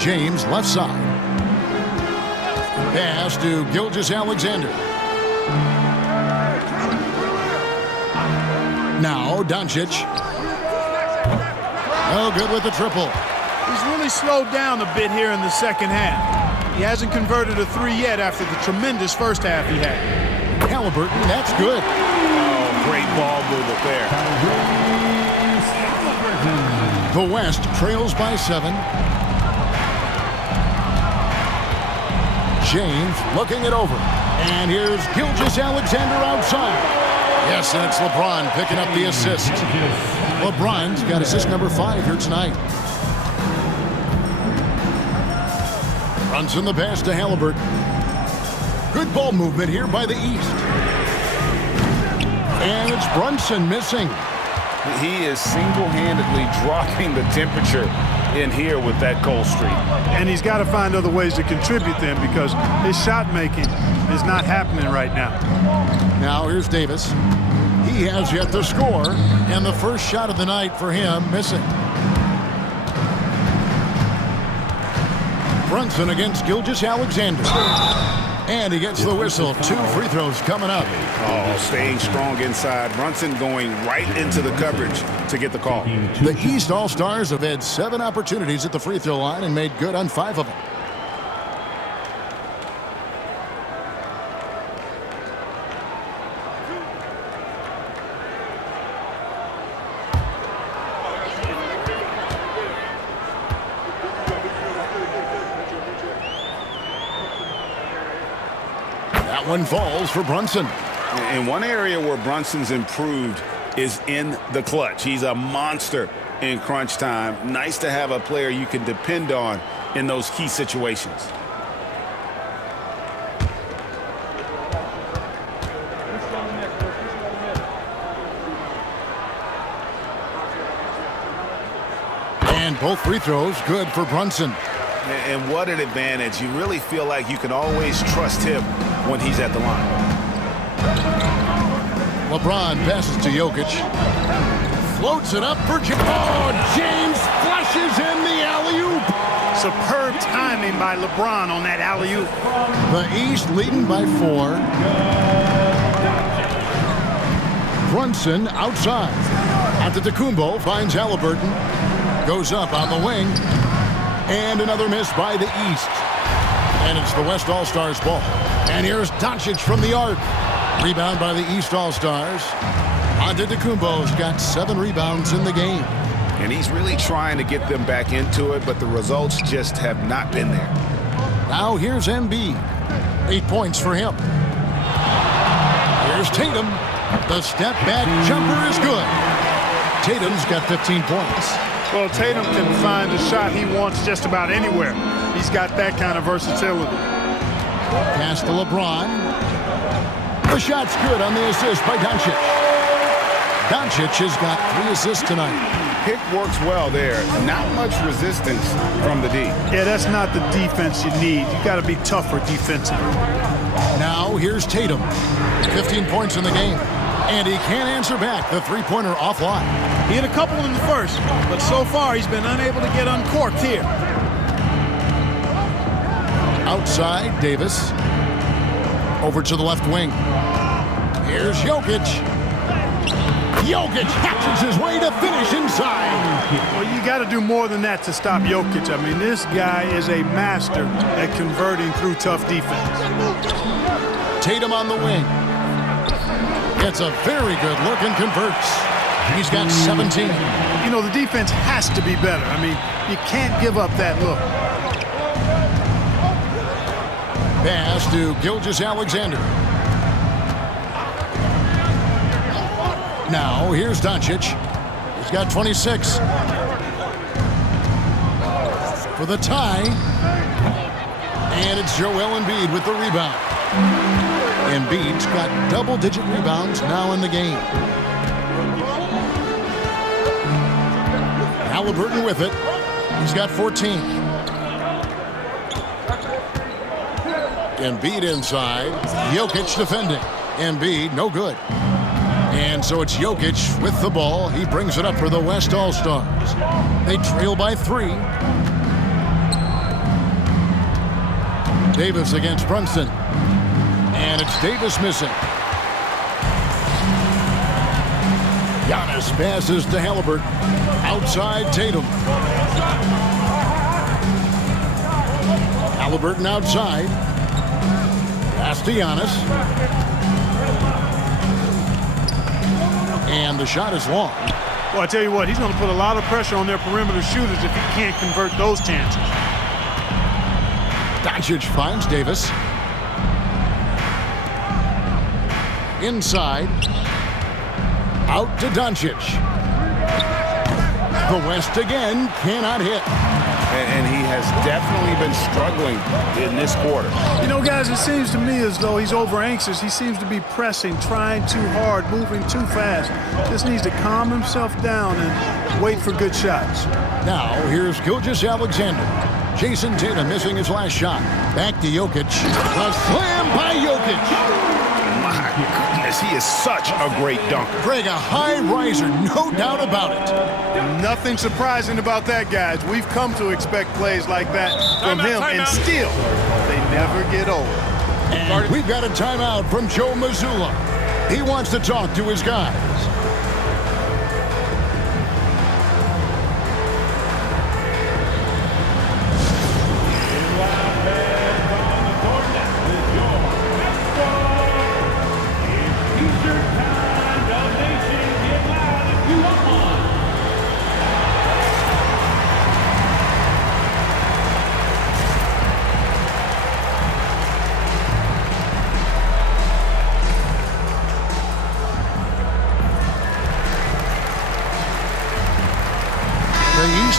James left side. Pass to Gilgeous-Alexander. Now Doncic. Oh, good with the triple. He's really slowed down a bit here in the second half. He hasn't converted a three yet after the tremendous first half he had. Halliburton, that's good. Oh, great ball movement there. The West trails by 7. James looking it over. And here's Gilgeous-Alexander outside. Yes, and it's LeBron picking up the assist. LeBron's got assist number 5 here tonight. Brunson the pass to Halliburton. Good ball movement here by the East. And it's Brunson missing. He is single-handedly dropping the temperature in here with that cold streak. And he's got to find other ways to contribute then, because his shot making is not happening right now. Now here's Davis. He has yet to score, and the first shot of the night for him missing. Brunson against Gilgeous-Alexander. And he gets the whistle. 2 free throws coming up. Oh, staying strong inside. Brunson going right into the coverage to get the call. The East All-Stars have had 7 opportunities at the free throw line and made good on 5 of them. That one falls for Brunson. And one area where Brunson's improved is in the clutch. He's a monster in crunch time. Nice to have a player you can depend on in those key situations. And both free throws good for Brunson. And what an advantage. You really feel like you can always trust him when he's at the line. LeBron passes to Jokic. Floats it up for James. Oh, James flushes in the alley-oop. Superb timing by LeBron on that alley-oop. The East leading by 4. Brunson outside. Antetokounmpo finds Halliburton. Goes up on the wing. And another miss by the East. And it's the West All-Stars ball. And here's Doncic from the arc. Rebound by the East All-Stars. Antetokounmpo's got 7 rebounds in the game. And he's really trying to get them back into it, but the results just have not been there. Now here's Embiid. 8 points for him. Here's Tatum. The step-back jumper is good. Tatum's got 15 points. Well, Tatum can find a shot he wants just about anywhere. He's got that kind of versatility. Pass to LeBron. The shot's good on the assist by Doncic. Doncic has got 3 assists tonight. Pick works well there. Not much resistance from the D. Yeah, that's not the defense you need. You got to be tougher defensively. Now here's Tatum. 15 points in the game. And he can't answer back the three-pointer offline. He hit a couple in the first, but so far he's been unable to get uncorked here. Outside, Davis. Over to the left wing. Here's Jokic. Jokic hatches his way to finish inside. Well, you got to do more than that to stop Jokic. I mean, this guy is a master at converting through tough defense. Tatum on the wing. Gets a very good look and converts. He's got 17. You know, the defense has to be better. I mean, you can't give up that look. Pass to Gilgeous-Alexander. Now, here's Doncic. He's got 26. For the tie. And it's Joel Embiid with the rebound. Embiid's got double-digit rebounds now in the game. Halliburton with it. He's got 14. Embiid inside. Jokic defending. Embiid, no good. And so it's Jokic with the ball. He brings it up for the West All-Stars. They trail by 3. Davis against Brunson. And it's Davis missing. Giannis passes to Halliburton. Outside Tatum. Halliburton outside. Pass to Giannis. And the shot is long. Well, I tell you what, he's going to put a lot of pressure on their perimeter shooters if he can't convert those chances. Doncic finds Davis. Inside. Out to Doncic. The West again cannot hit. And he has definitely been struggling in this quarter. You know, guys, it seems to me as though he's over anxious. He seems to be pressing, trying too hard, moving too fast. Just needs to calm himself down and wait for good shots. Now, here's Gilgeous-Alexander. Jason Tatum missing his last shot. Back to Jokic. A slam by Jokic. My goodness, he is such a great dunker. Greg, a high riser, no doubt about it. Nothing surprising about that, guys. We've come to expect plays like that from him, and still, they never get old. And we've got a timeout from Joe Mazzulla. He wants to talk to his guys.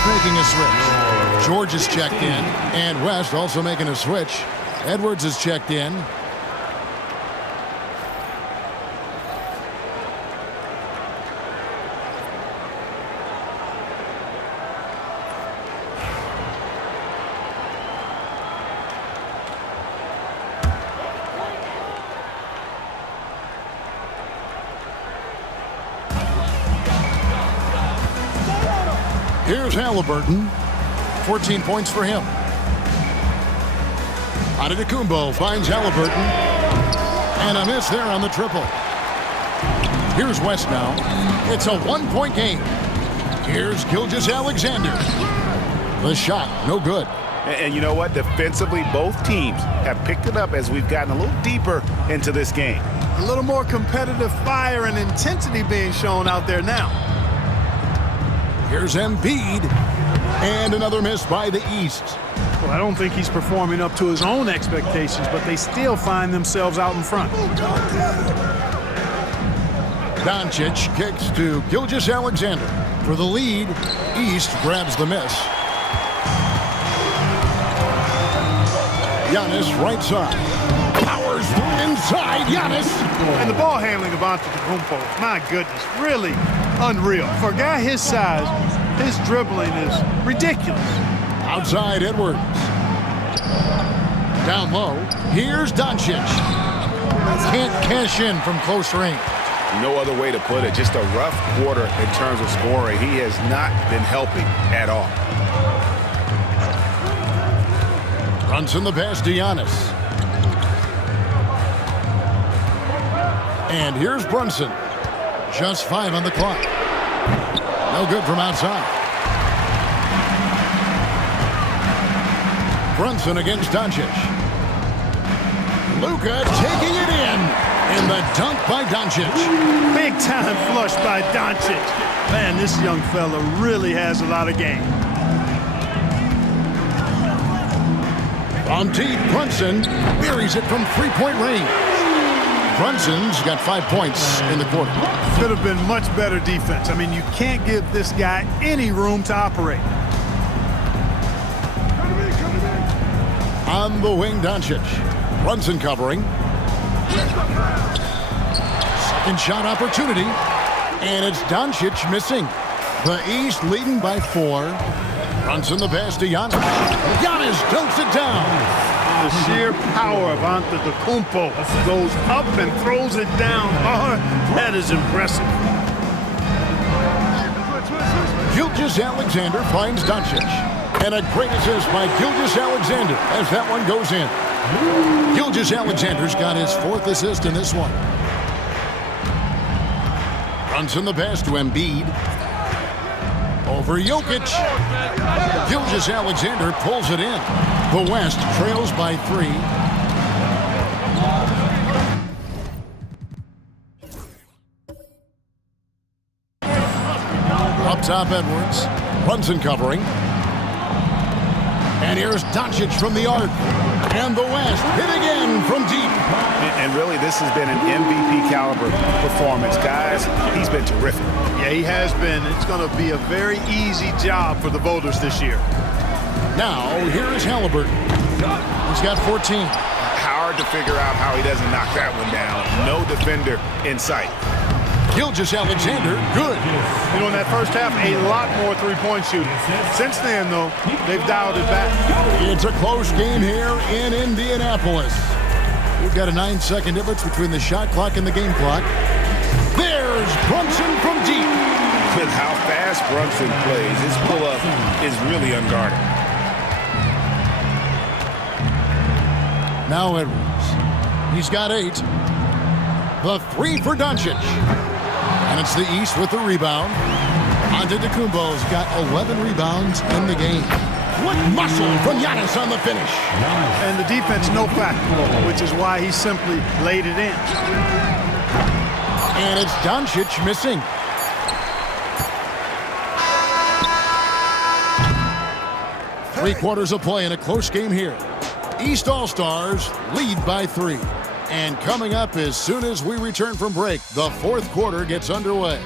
Making a switch. George is checked in, and West also making a switch. Edwards is checked in. Here's Halliburton. 14 points for him. Antetokounmpo finds Halliburton. And a miss there on the triple. Here's West now. It's a one-point game. Here's Gilgeous-Alexander. The shot, no good. And you know what? Defensively, both teams have picked it up as we've gotten a little deeper into this game. A little more competitive fire and intensity being shown out there now. Here's Embiid. And another miss by the East. Well, I don't think he's performing up to his own expectations, but they still find themselves out in front. Doncic kicks to Gilgeous-Alexander. For the lead, East grabs the miss. Giannis right side. Powers inside. Giannis. And the ball handling of Antetokounmpo, my goodness, really unreal. For a guy his size, his dribbling is ridiculous. Outside Edwards. Down low. Here's Doncic. Can't cash in from close range. No other way to put it. Just a rough quarter in terms of scoring. He has not been helping at all. Brunson the pass to Giannis. And here's Brunson. Just 5 on the clock. No good from outside. Brunson against Doncic. Luka taking it in. And the dunk by Doncic. Big time flush by Doncic. Man, this young fella really has a lot of game. On deep, Brunson buries it from three-point range. Brunson's got 5 points in the quarter. Could have been much better defense. I mean, you can't give this guy any room to operate. On the wing, Doncic. Brunson covering. Second shot opportunity. And it's Doncic missing. The East leading by 4. Brunson the pass to Giannis. Giannis dunks it down. The sheer power of Antetokounmpo goes up and throws it down hard. That is impressive. Gilgeous-Alexander finds Doncic. And a great assist by Gilgeous-Alexander as that one goes in. Gilgeous-Alexander's got his 4th assist in this one. Brunson the pass to Embiid. Over Jokic. Gilgeous-Alexander pulls it in. The West trails by 3. Up top, Edwards. Brunson covering. And here's Doncic from the arc. And the West hit again from deep. And really, this has been an MVP caliber performance. Guys, he's been terrific. Yeah, he has been. It's going to be a very easy job for the voters this year. Now, here is Halliburton. He's got 14. Hard to figure out how he doesn't knock that one down. No defender in sight. Gilgeous-Alexander, good. You know, in that first half, a lot more three-point shooting. Since then, though, they've dialed it back. It's a close game here in Indianapolis. We've got a 9-second difference between the shot clock and the game clock. There's Brunson from deep. With how fast Brunson plays, his pull-up is really unguarded. Now Edwards. He's got 8. The 3 for Doncic. And it's the East with the rebound. Antetokounmpo's got 11 rebounds in the game. What muscle from Giannis on the finish. And the defense, no factor, which is why he simply laid it in. And it's Doncic missing. Three-quarters of play in a close game here. East All-Stars lead by 3. And coming up as soon as we return from break, the 4th quarter gets underway.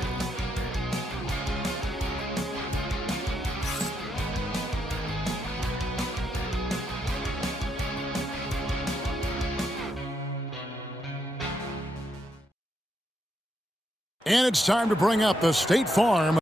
And it's time to bring up the State Farm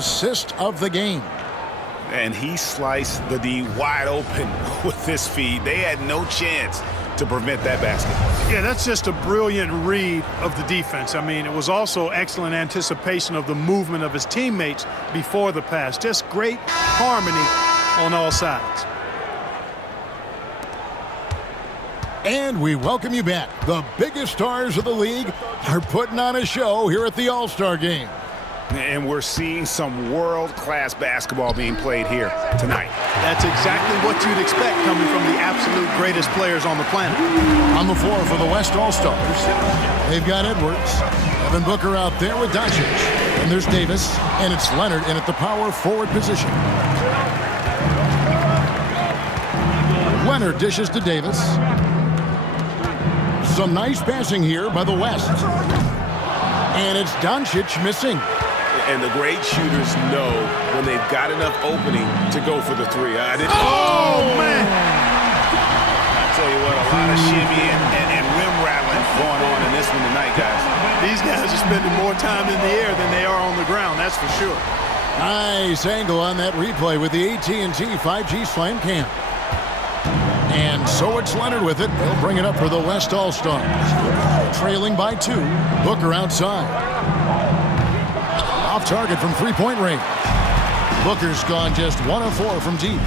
assist of the game. And he sliced the D wide open with this feed. They had no chance to prevent that basket. Yeah, that's just a brilliant read of the defense. I mean, it was also excellent anticipation of the movement of his teammates before the pass. Just great harmony on all sides. And we welcome you back. The biggest stars of the league are putting on a show here at the All-Star Game. And we're seeing some world-class basketball being played here tonight. That's exactly what you'd expect coming from the absolute greatest players on the planet. On the floor for the West All-Stars, they've got Edwards. Devin Booker out there with Doncic. And there's Davis, and it's Leonard in at the power forward position. Leonard dishes to Davis. Some nice passing here by the West. And it's Doncic missing. And the great shooters know when they've got enough opening to go for the three. Oh, man! I tell you what, a lot of shimmy and rim rattling going on in this one tonight, guys. These guys are spending more time in the air than they are on the ground, that's for sure. Nice angle on that replay with the AT&T 5G Slam Cam. And so it's Leonard with it. They'll bring it up for the West All-Stars. Trailing by 2. Booker outside. Off target from three-point range. Booker's gone just 1 of 4 from deep.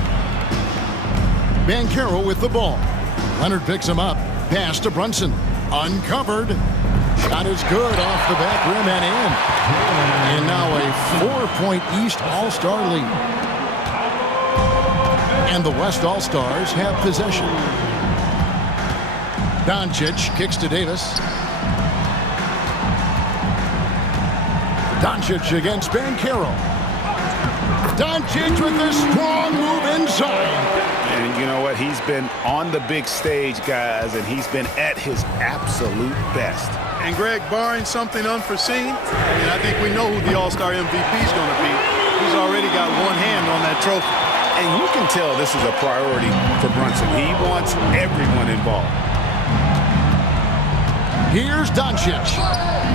Banchero with the ball. Leonard picks him up. Pass to Brunson. Uncovered. Shot is good off the back rim and in. And now a 4-point East All-Star lead. And the West All-Stars have possession. Doncic kicks to Davis. Doncic against Banchero. Doncic with a strong move inside. And you know what? He's been on the big stage, guys, and he's been at his absolute best. And Greg, barring something unforeseen, and I think we know who the All-Star MVP is going to be. He's already got one hand on that trophy. And you can tell this is a priority for Brunson. He wants everyone involved. Here's Doncic.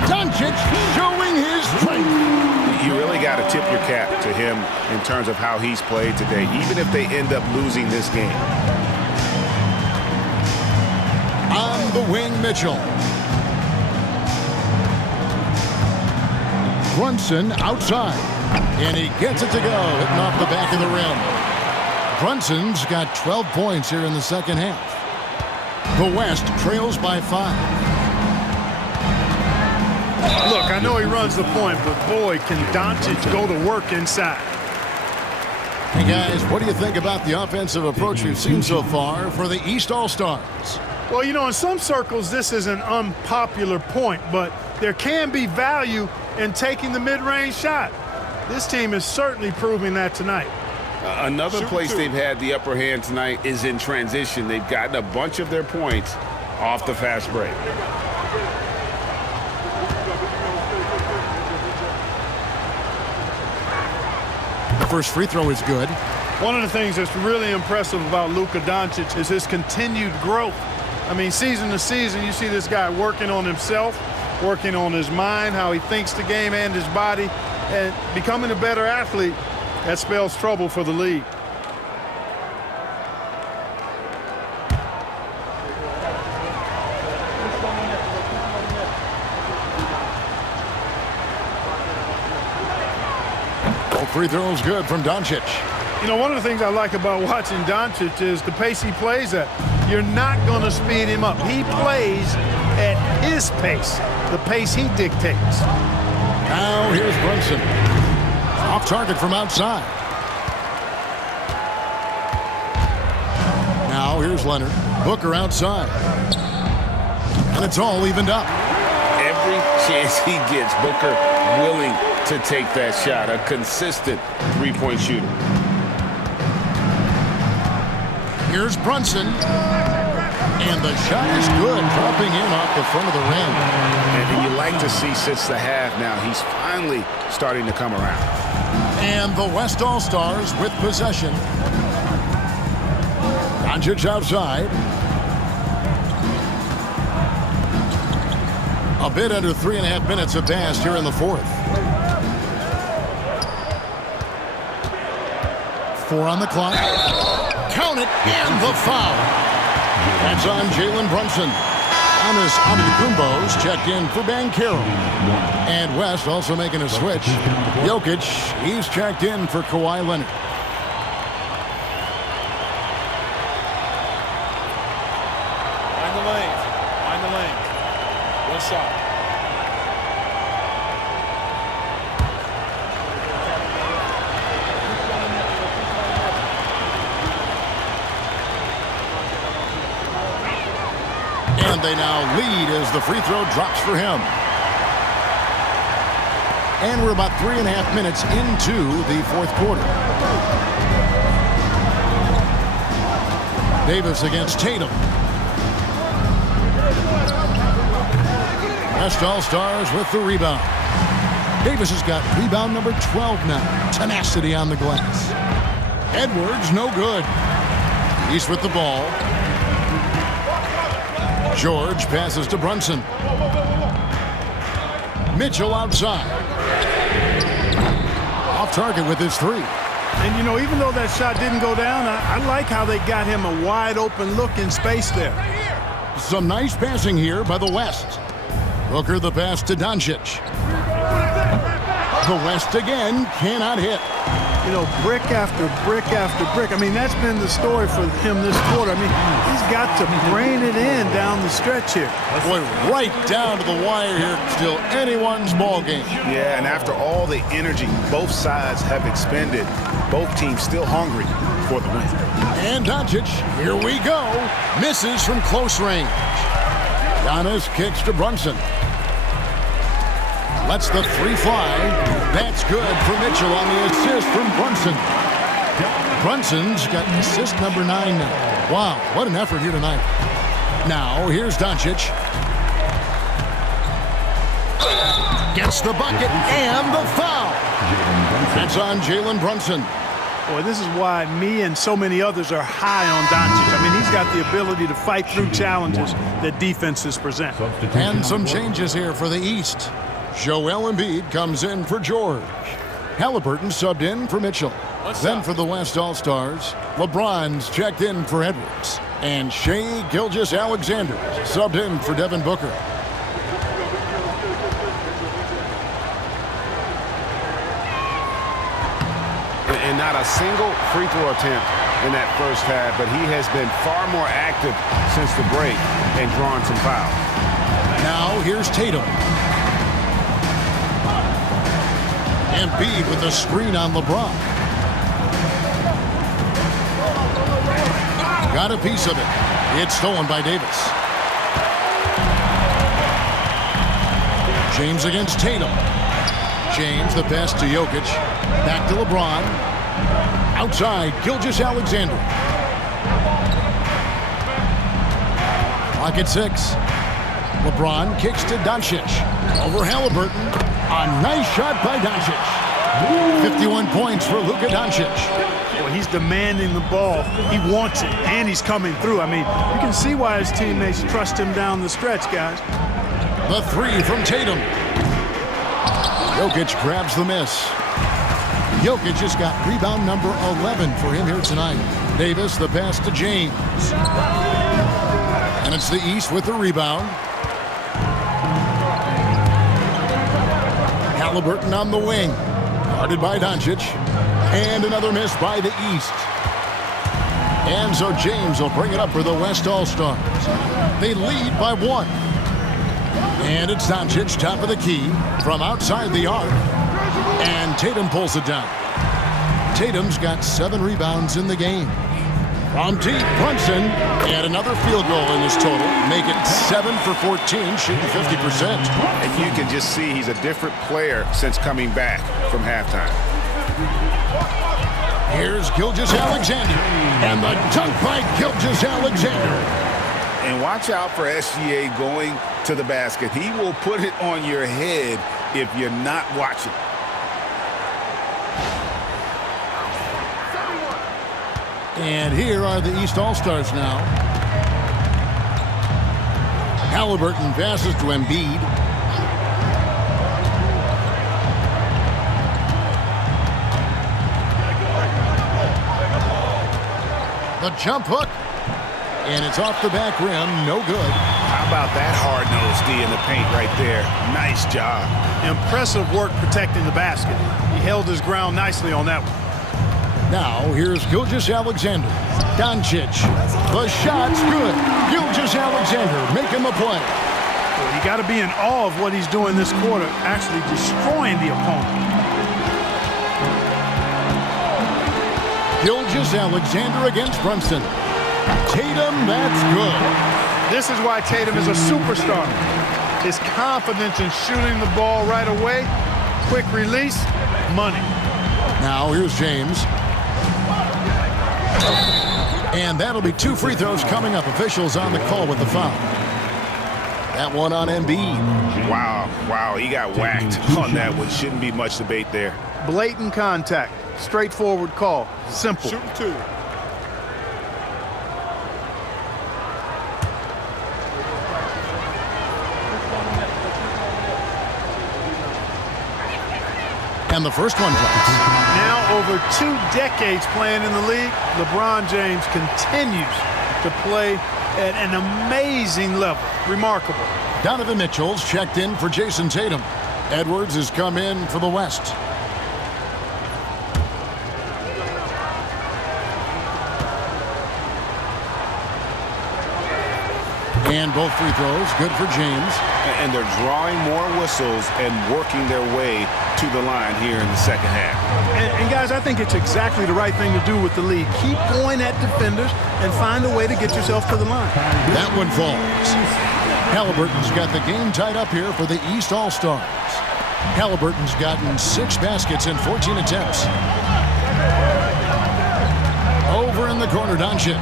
Doncic showing his strength. You really got to tip your cap to him in terms of how he's played today, even if they end up losing this game. On the wing, Mitchell. Brunson outside. And he gets it to go, hitting off the back of the rim. Brunson's got 12 points here in the second half. The West trails by 5. Look, I know he runs the point, but boy, can Doncic go to work inside. Hey, guys, what do you think about the offensive approach we've seen so far for the East All-Stars? Well, you know, in some circles, this is an unpopular point, but there can be value in taking the mid-range shot. This team is certainly proving that tonight. Another place they've had the upper hand tonight is in transition. They've gotten a bunch of their points off the fast break. The first free throw is good. One of the things that's really impressive about Luka Doncic is his continued growth. I mean, season to season, you see this guy working on himself, working on his mind, how he thinks the game and his body, and becoming a better athlete. That spells trouble for the league. Free throws good from Doncic. You know, one of the things I like about watching Doncic is the pace he plays at. You're not going to speed him up. He plays at his pace, the pace he dictates. Now here's Brunson. Off target from outside. Now here's Leonard. Booker outside. And it's all evened up. Every chance he gets, Booker willing to take that shot. A consistent three-point shooter. Here's Brunson. And the shot is good, dropping in off the front of the rim. And you like to see since the half now, he's finally starting to come around. And the West All-Stars with possession. Doncic outside. A bit under 3.5 minutes have passed here in the fourth. 4 on the clock. Count it, and the foul. That's on Jalen Brunson. Giannis Antetokounmpo's checked in for Banchero. And West also making a switch. Jokic, he's checked in for Kawhi Leonard. Find the lanes. Find the lanes. One shot. And they now lead as the free throw drops for him. And we're about 3.5 minutes into the fourth quarter. Davis against Tatum. West All-Stars with the rebound. Davis has got rebound number 12 now. Tenacity on the glass. Edwards, no good. He's with the ball. George passes to Brunson. Mitchell outside. Off target with his 3. And, you know, even though that shot didn't go down, I like how they got him a wide open look in space there. Some nice passing here by the West. Booker the pass to Doncic. The West again cannot hit. You know, brick after brick after brick. I mean, that's been the story for him this quarter. I mean, he's got to brain it in down the stretch here. Boy, right down to the wire here. Still anyone's ball game. Yeah, and after all the energy both sides have expended, both teams still hungry for the win. And Doncic, here we go. Misses from close range. Giannis kicks to Brunson. Lets the 3 fly. That's good for Mitchell on the assist from Brunson. Brunson's got assist number 9 now. Wow, what an effort here tonight. Now, here's Doncic. Gets the bucket and the foul. That's on Jalen Brunson. Boy, this is why me and so many others are high on Doncic. I mean, he's got the ability to fight through challenges that defenses present. And some changes here for the East. Joel Embiid comes in for George. Halliburton subbed in for Mitchell. Then for the West All-Stars, LeBron's checked in for Edwards. And Shai Gilgeous-Alexander subbed in for Devin Booker. And not a single free throw attempt in that first half, but he has been far more active since the break and drawn some fouls. Now here's Tatum. Embiid with a screen on LeBron. Got a piece of it. It's stolen by Davis. James against Tatum. James the pass to Jokic. Back to LeBron. Outside, Gilgeous-Alexander. Clock at 6. LeBron kicks to Doncic. Over Halliburton. A nice shot by Doncic. 51 points for Luka Doncic. Boy, he's demanding the ball. He wants it, and he's coming through. I mean, you can see why his teammates trust him down the stretch, guys. The 3 from Tatum. Jokic grabs the miss. Jokic has got rebound number 11 for him here tonight. Davis the pass to James. And it's the East with the rebound. Halliburton on the wing. Guarded by Doncic. And another miss by the East. And so James will bring it up for the West All-Stars. They lead by 1. And it's Doncic, top of the key, from outside the arc. And Tatum pulls it down. Tatum's got 7 rebounds in the game. From deep, Brunson, and another field goal in this total. Make it 7 for 14, shooting 50%. And you can just see he's a different player since coming back from halftime. Here's Gilgeous-Alexander. And the dunk by Gilgeous-Alexander. And watch out for SGA going to the basket. He will put it on your head if you're not watching. And here are the East All-Stars now. Halliburton passes to Embiid. The jump hook. And it's off the back rim. No good. How about that hard-nosed D in the paint right there? Nice job. Impressive work protecting the basket. He held his ground nicely on that one. Now, here's Gilgeous-Alexander. Doncic. The shot's good. Gilgeous-Alexander making the play. Well, you got to be in awe of what he's doing this quarter, actually destroying the opponent. Gilgeous-Alexander against Brunson. Tatum, that's good. This is why Tatum is a superstar. His confidence in shooting the ball right away, quick release, money. Now here's James. And that'll be 2 free throws coming up. Officials on the call with the foul. That one on Embiid. Wow, he got whacked on that one. Shouldn't be much debate there. Blatant contact, straightforward call, simple. Shooting 2. And the first one drops. Now over 2 decades playing in the league, LeBron James continues to play at an amazing level. Remarkable. Donovan Mitchell's checked in for Jason Tatum. Edwards has come in for the West. And both free throws, good for James. And they're drawing more whistles and working their way to the line here in the second half. And guys, I think it's exactly the right thing to do with the lead. Keep going at defenders and find a way to get yourself to the line. That one falls. Halliburton's got the game tied up here for the East All-Stars. Halliburton's gotten 6 baskets in 14 attempts. Over in the corner, Doncic.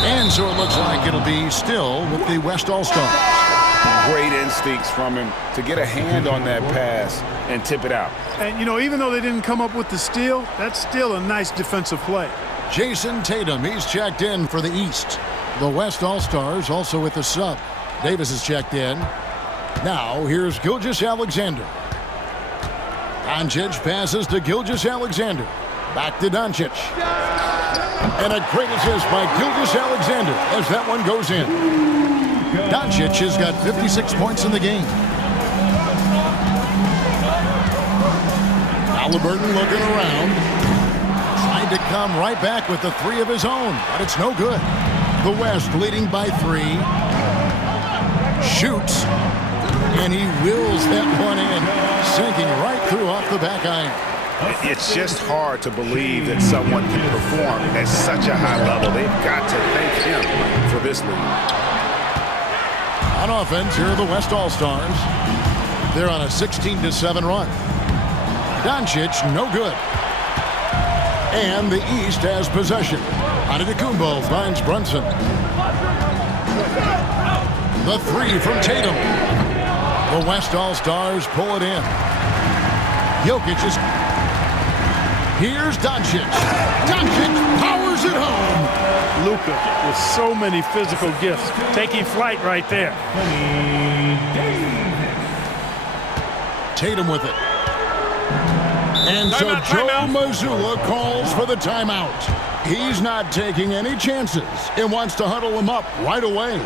And so it looks like it'll be still with the West All-Stars. Great instincts from him to get a hand on that pass and tip it out. And, you know, even though they didn't come up with the steal, that's still a nice defensive play. Jason Tatum, he's checked in for the East. The West All-Stars also with the sub. Davis is checked in. Now, here's Gilgeous-Alexander. Doncic passes to Gilgeous-Alexander. Back to Doncic. And a great assist by Gilgeous-Alexander as that one goes in. Doncic has got 56 points in the game. Halliburton looking around. Trying to come right back with the 3 of his own, but it's no good. The West leading by 3. Shoots. And he wills that one in, sinking right through off the back iron. It's just hard to believe that someone can perform at such a high level. They've got to thank him for this lead. On offense, here are the West All-Stars. They're on a 16-7 run. Doncic, no good. And the East has possession. Antetokounmpo finds Brunson. The 3 from Tatum. The West All-Stars pull it in. Jokic is... Here's Doncic. Doncic powers it home. Luka with so many physical gifts, taking flight right there. Tatum with it. And so Joe Mazzulla calls for the timeout. He's not taking any chances and wants to huddle him up right away.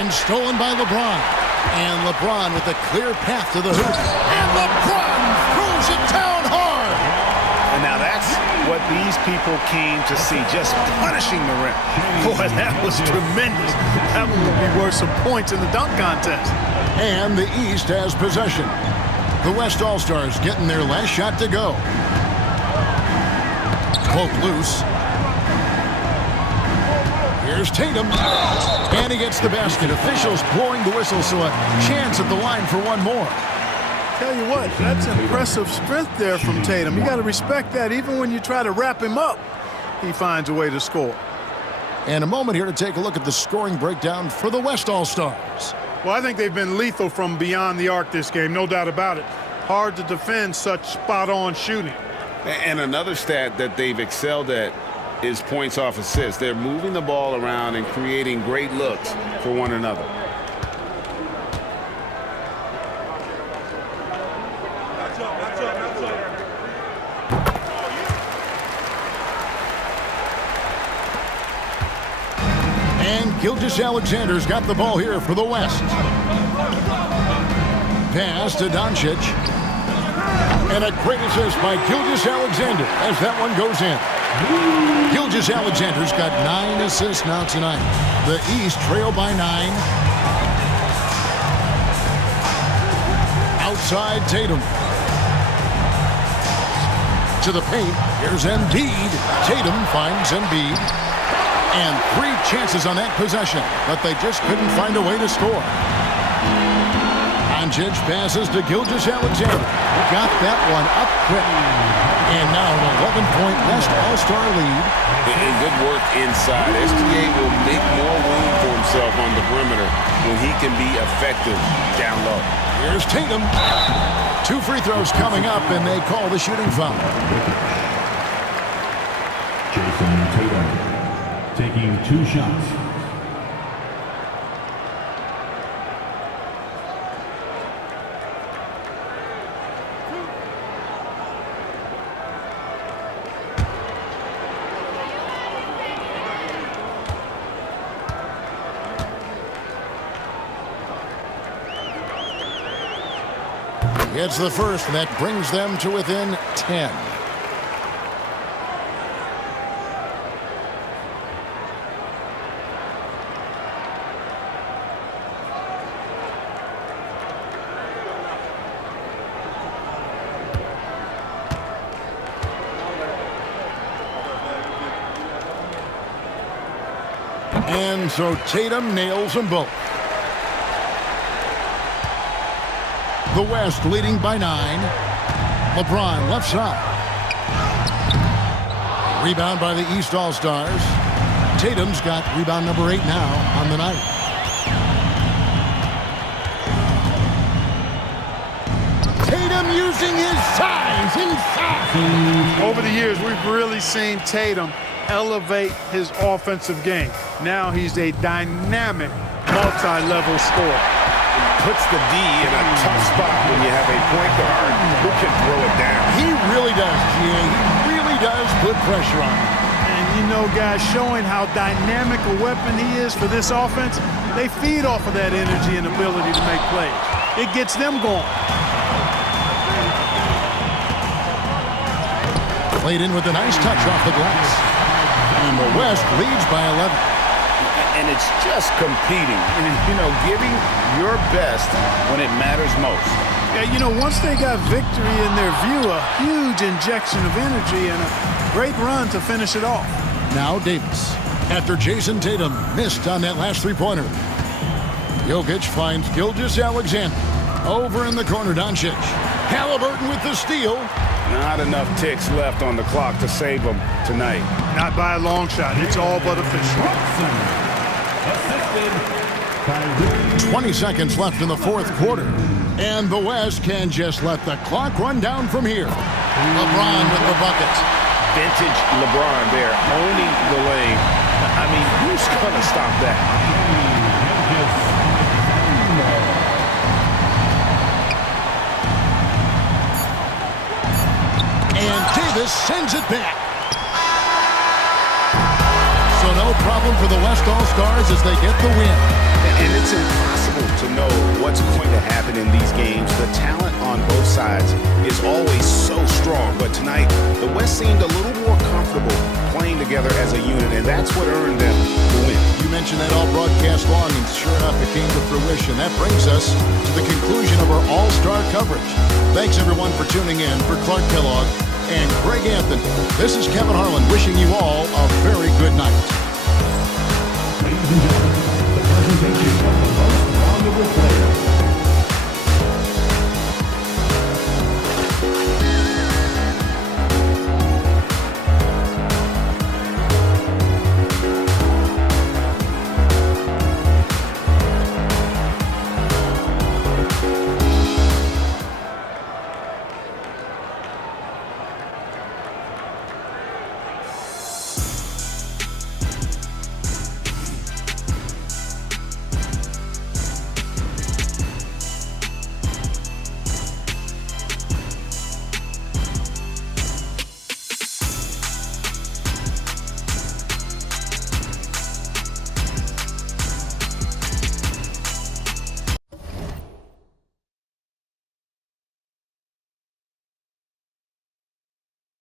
And stolen by LeBron. And LeBron with a clear path to the hoop. And LeBron throws it down hard. And now that's what these people came to see, just punishing the rim. Boy, that was tremendous. That one would be worth some points in the dunk contest. And the East has possession. The West All-Stars getting their last shot to go. Poke loose. Here's Tatum. And he gets the basket. Officials blowing the whistle, so a chance at the line for one more. Tell you what, that's impressive strength there from Tatum. You got to respect that. Even when you try to wrap him up, he finds a way to score. And a moment here to take a look at the scoring breakdown for the West All-Stars. Well, I think they've been lethal from beyond the arc this game, no doubt about it. Hard to defend such spot-on shooting. And another stat that they've excelled at is points off assists. They're moving the ball around and creating great looks for one another. And Gilgeous-Alexander's got the ball here for the West. Pass to Doncic. And a great assist by Gilgeous-Alexander as that one goes in. Gilgeous-Alexander's got 9 assists now tonight. The East trail by 9. Outside Tatum. To the paint. Here's Embiid. Tatum finds Embiid. And 3 chances on that possession, but they just couldn't find a way to score. Doncic passes to Gilgeous-Alexander. Got that one up quick. And now an 11-point West All-Star lead. And good work inside. SGA will make more room for himself on the perimeter when he can be effective down low. Here's Tatum. 2 free throws coming up, and they call the shooting foul. Jason Tatum taking 2 shots. It's the first, and that brings them to within 10. And so Tatum nails them both. The West leading by 9. LeBron left side. Rebound by the East All-Stars. Tatum's got rebound number 8 now on the night. Tatum using his size inside. Over the years, we've really seen Tatum elevate his offensive game. Now he's a dynamic, multi-level scorer. Puts the D in a tough spot when you have a point guard who can throw it down. He really does, GA. He really does put pressure on him. And you know, guys, showing how dynamic a weapon he is for this offense, they feed off of that energy and ability to make plays. It gets them going. Played in with a nice touch off the glass. And the West leads by 11. And it's just competing and, giving your best when it matters most. Yeah, once they got victory in their view, a huge injection of energy and a great run to finish it off. Now Davis, after Jason Tatum missed on that last 3-pointer. Jokic finds Gilgeous-Alexander. Over in the corner, Doncic. Halliburton with the steal. Not enough ticks left on the clock to save them tonight. Not by a long shot. It's all but official. 20 seconds left in the 4th quarter. And the West can just let the clock run down from here. LeBron with the bucket. Vintage LeBron there, owning the lane. I mean, who's going to stop that? And Davis sends it back. So no problem for the West All-Stars as they get the win. And it's impossible to know what's going to happen in these games. The talent on both sides is always so strong. But tonight, the West seemed a little more comfortable playing together as a unit, and that's what earned them the win. You mentioned that all broadcast long, and sure enough, it came to fruition. That brings us to the conclusion of our all-star coverage. Thanks, everyone, for tuning in. For Clark Kellogg and Greg Anthony, this is Kevin Harlan wishing you all a very good night. Ladies and gentlemen, the presentation of the most valuable player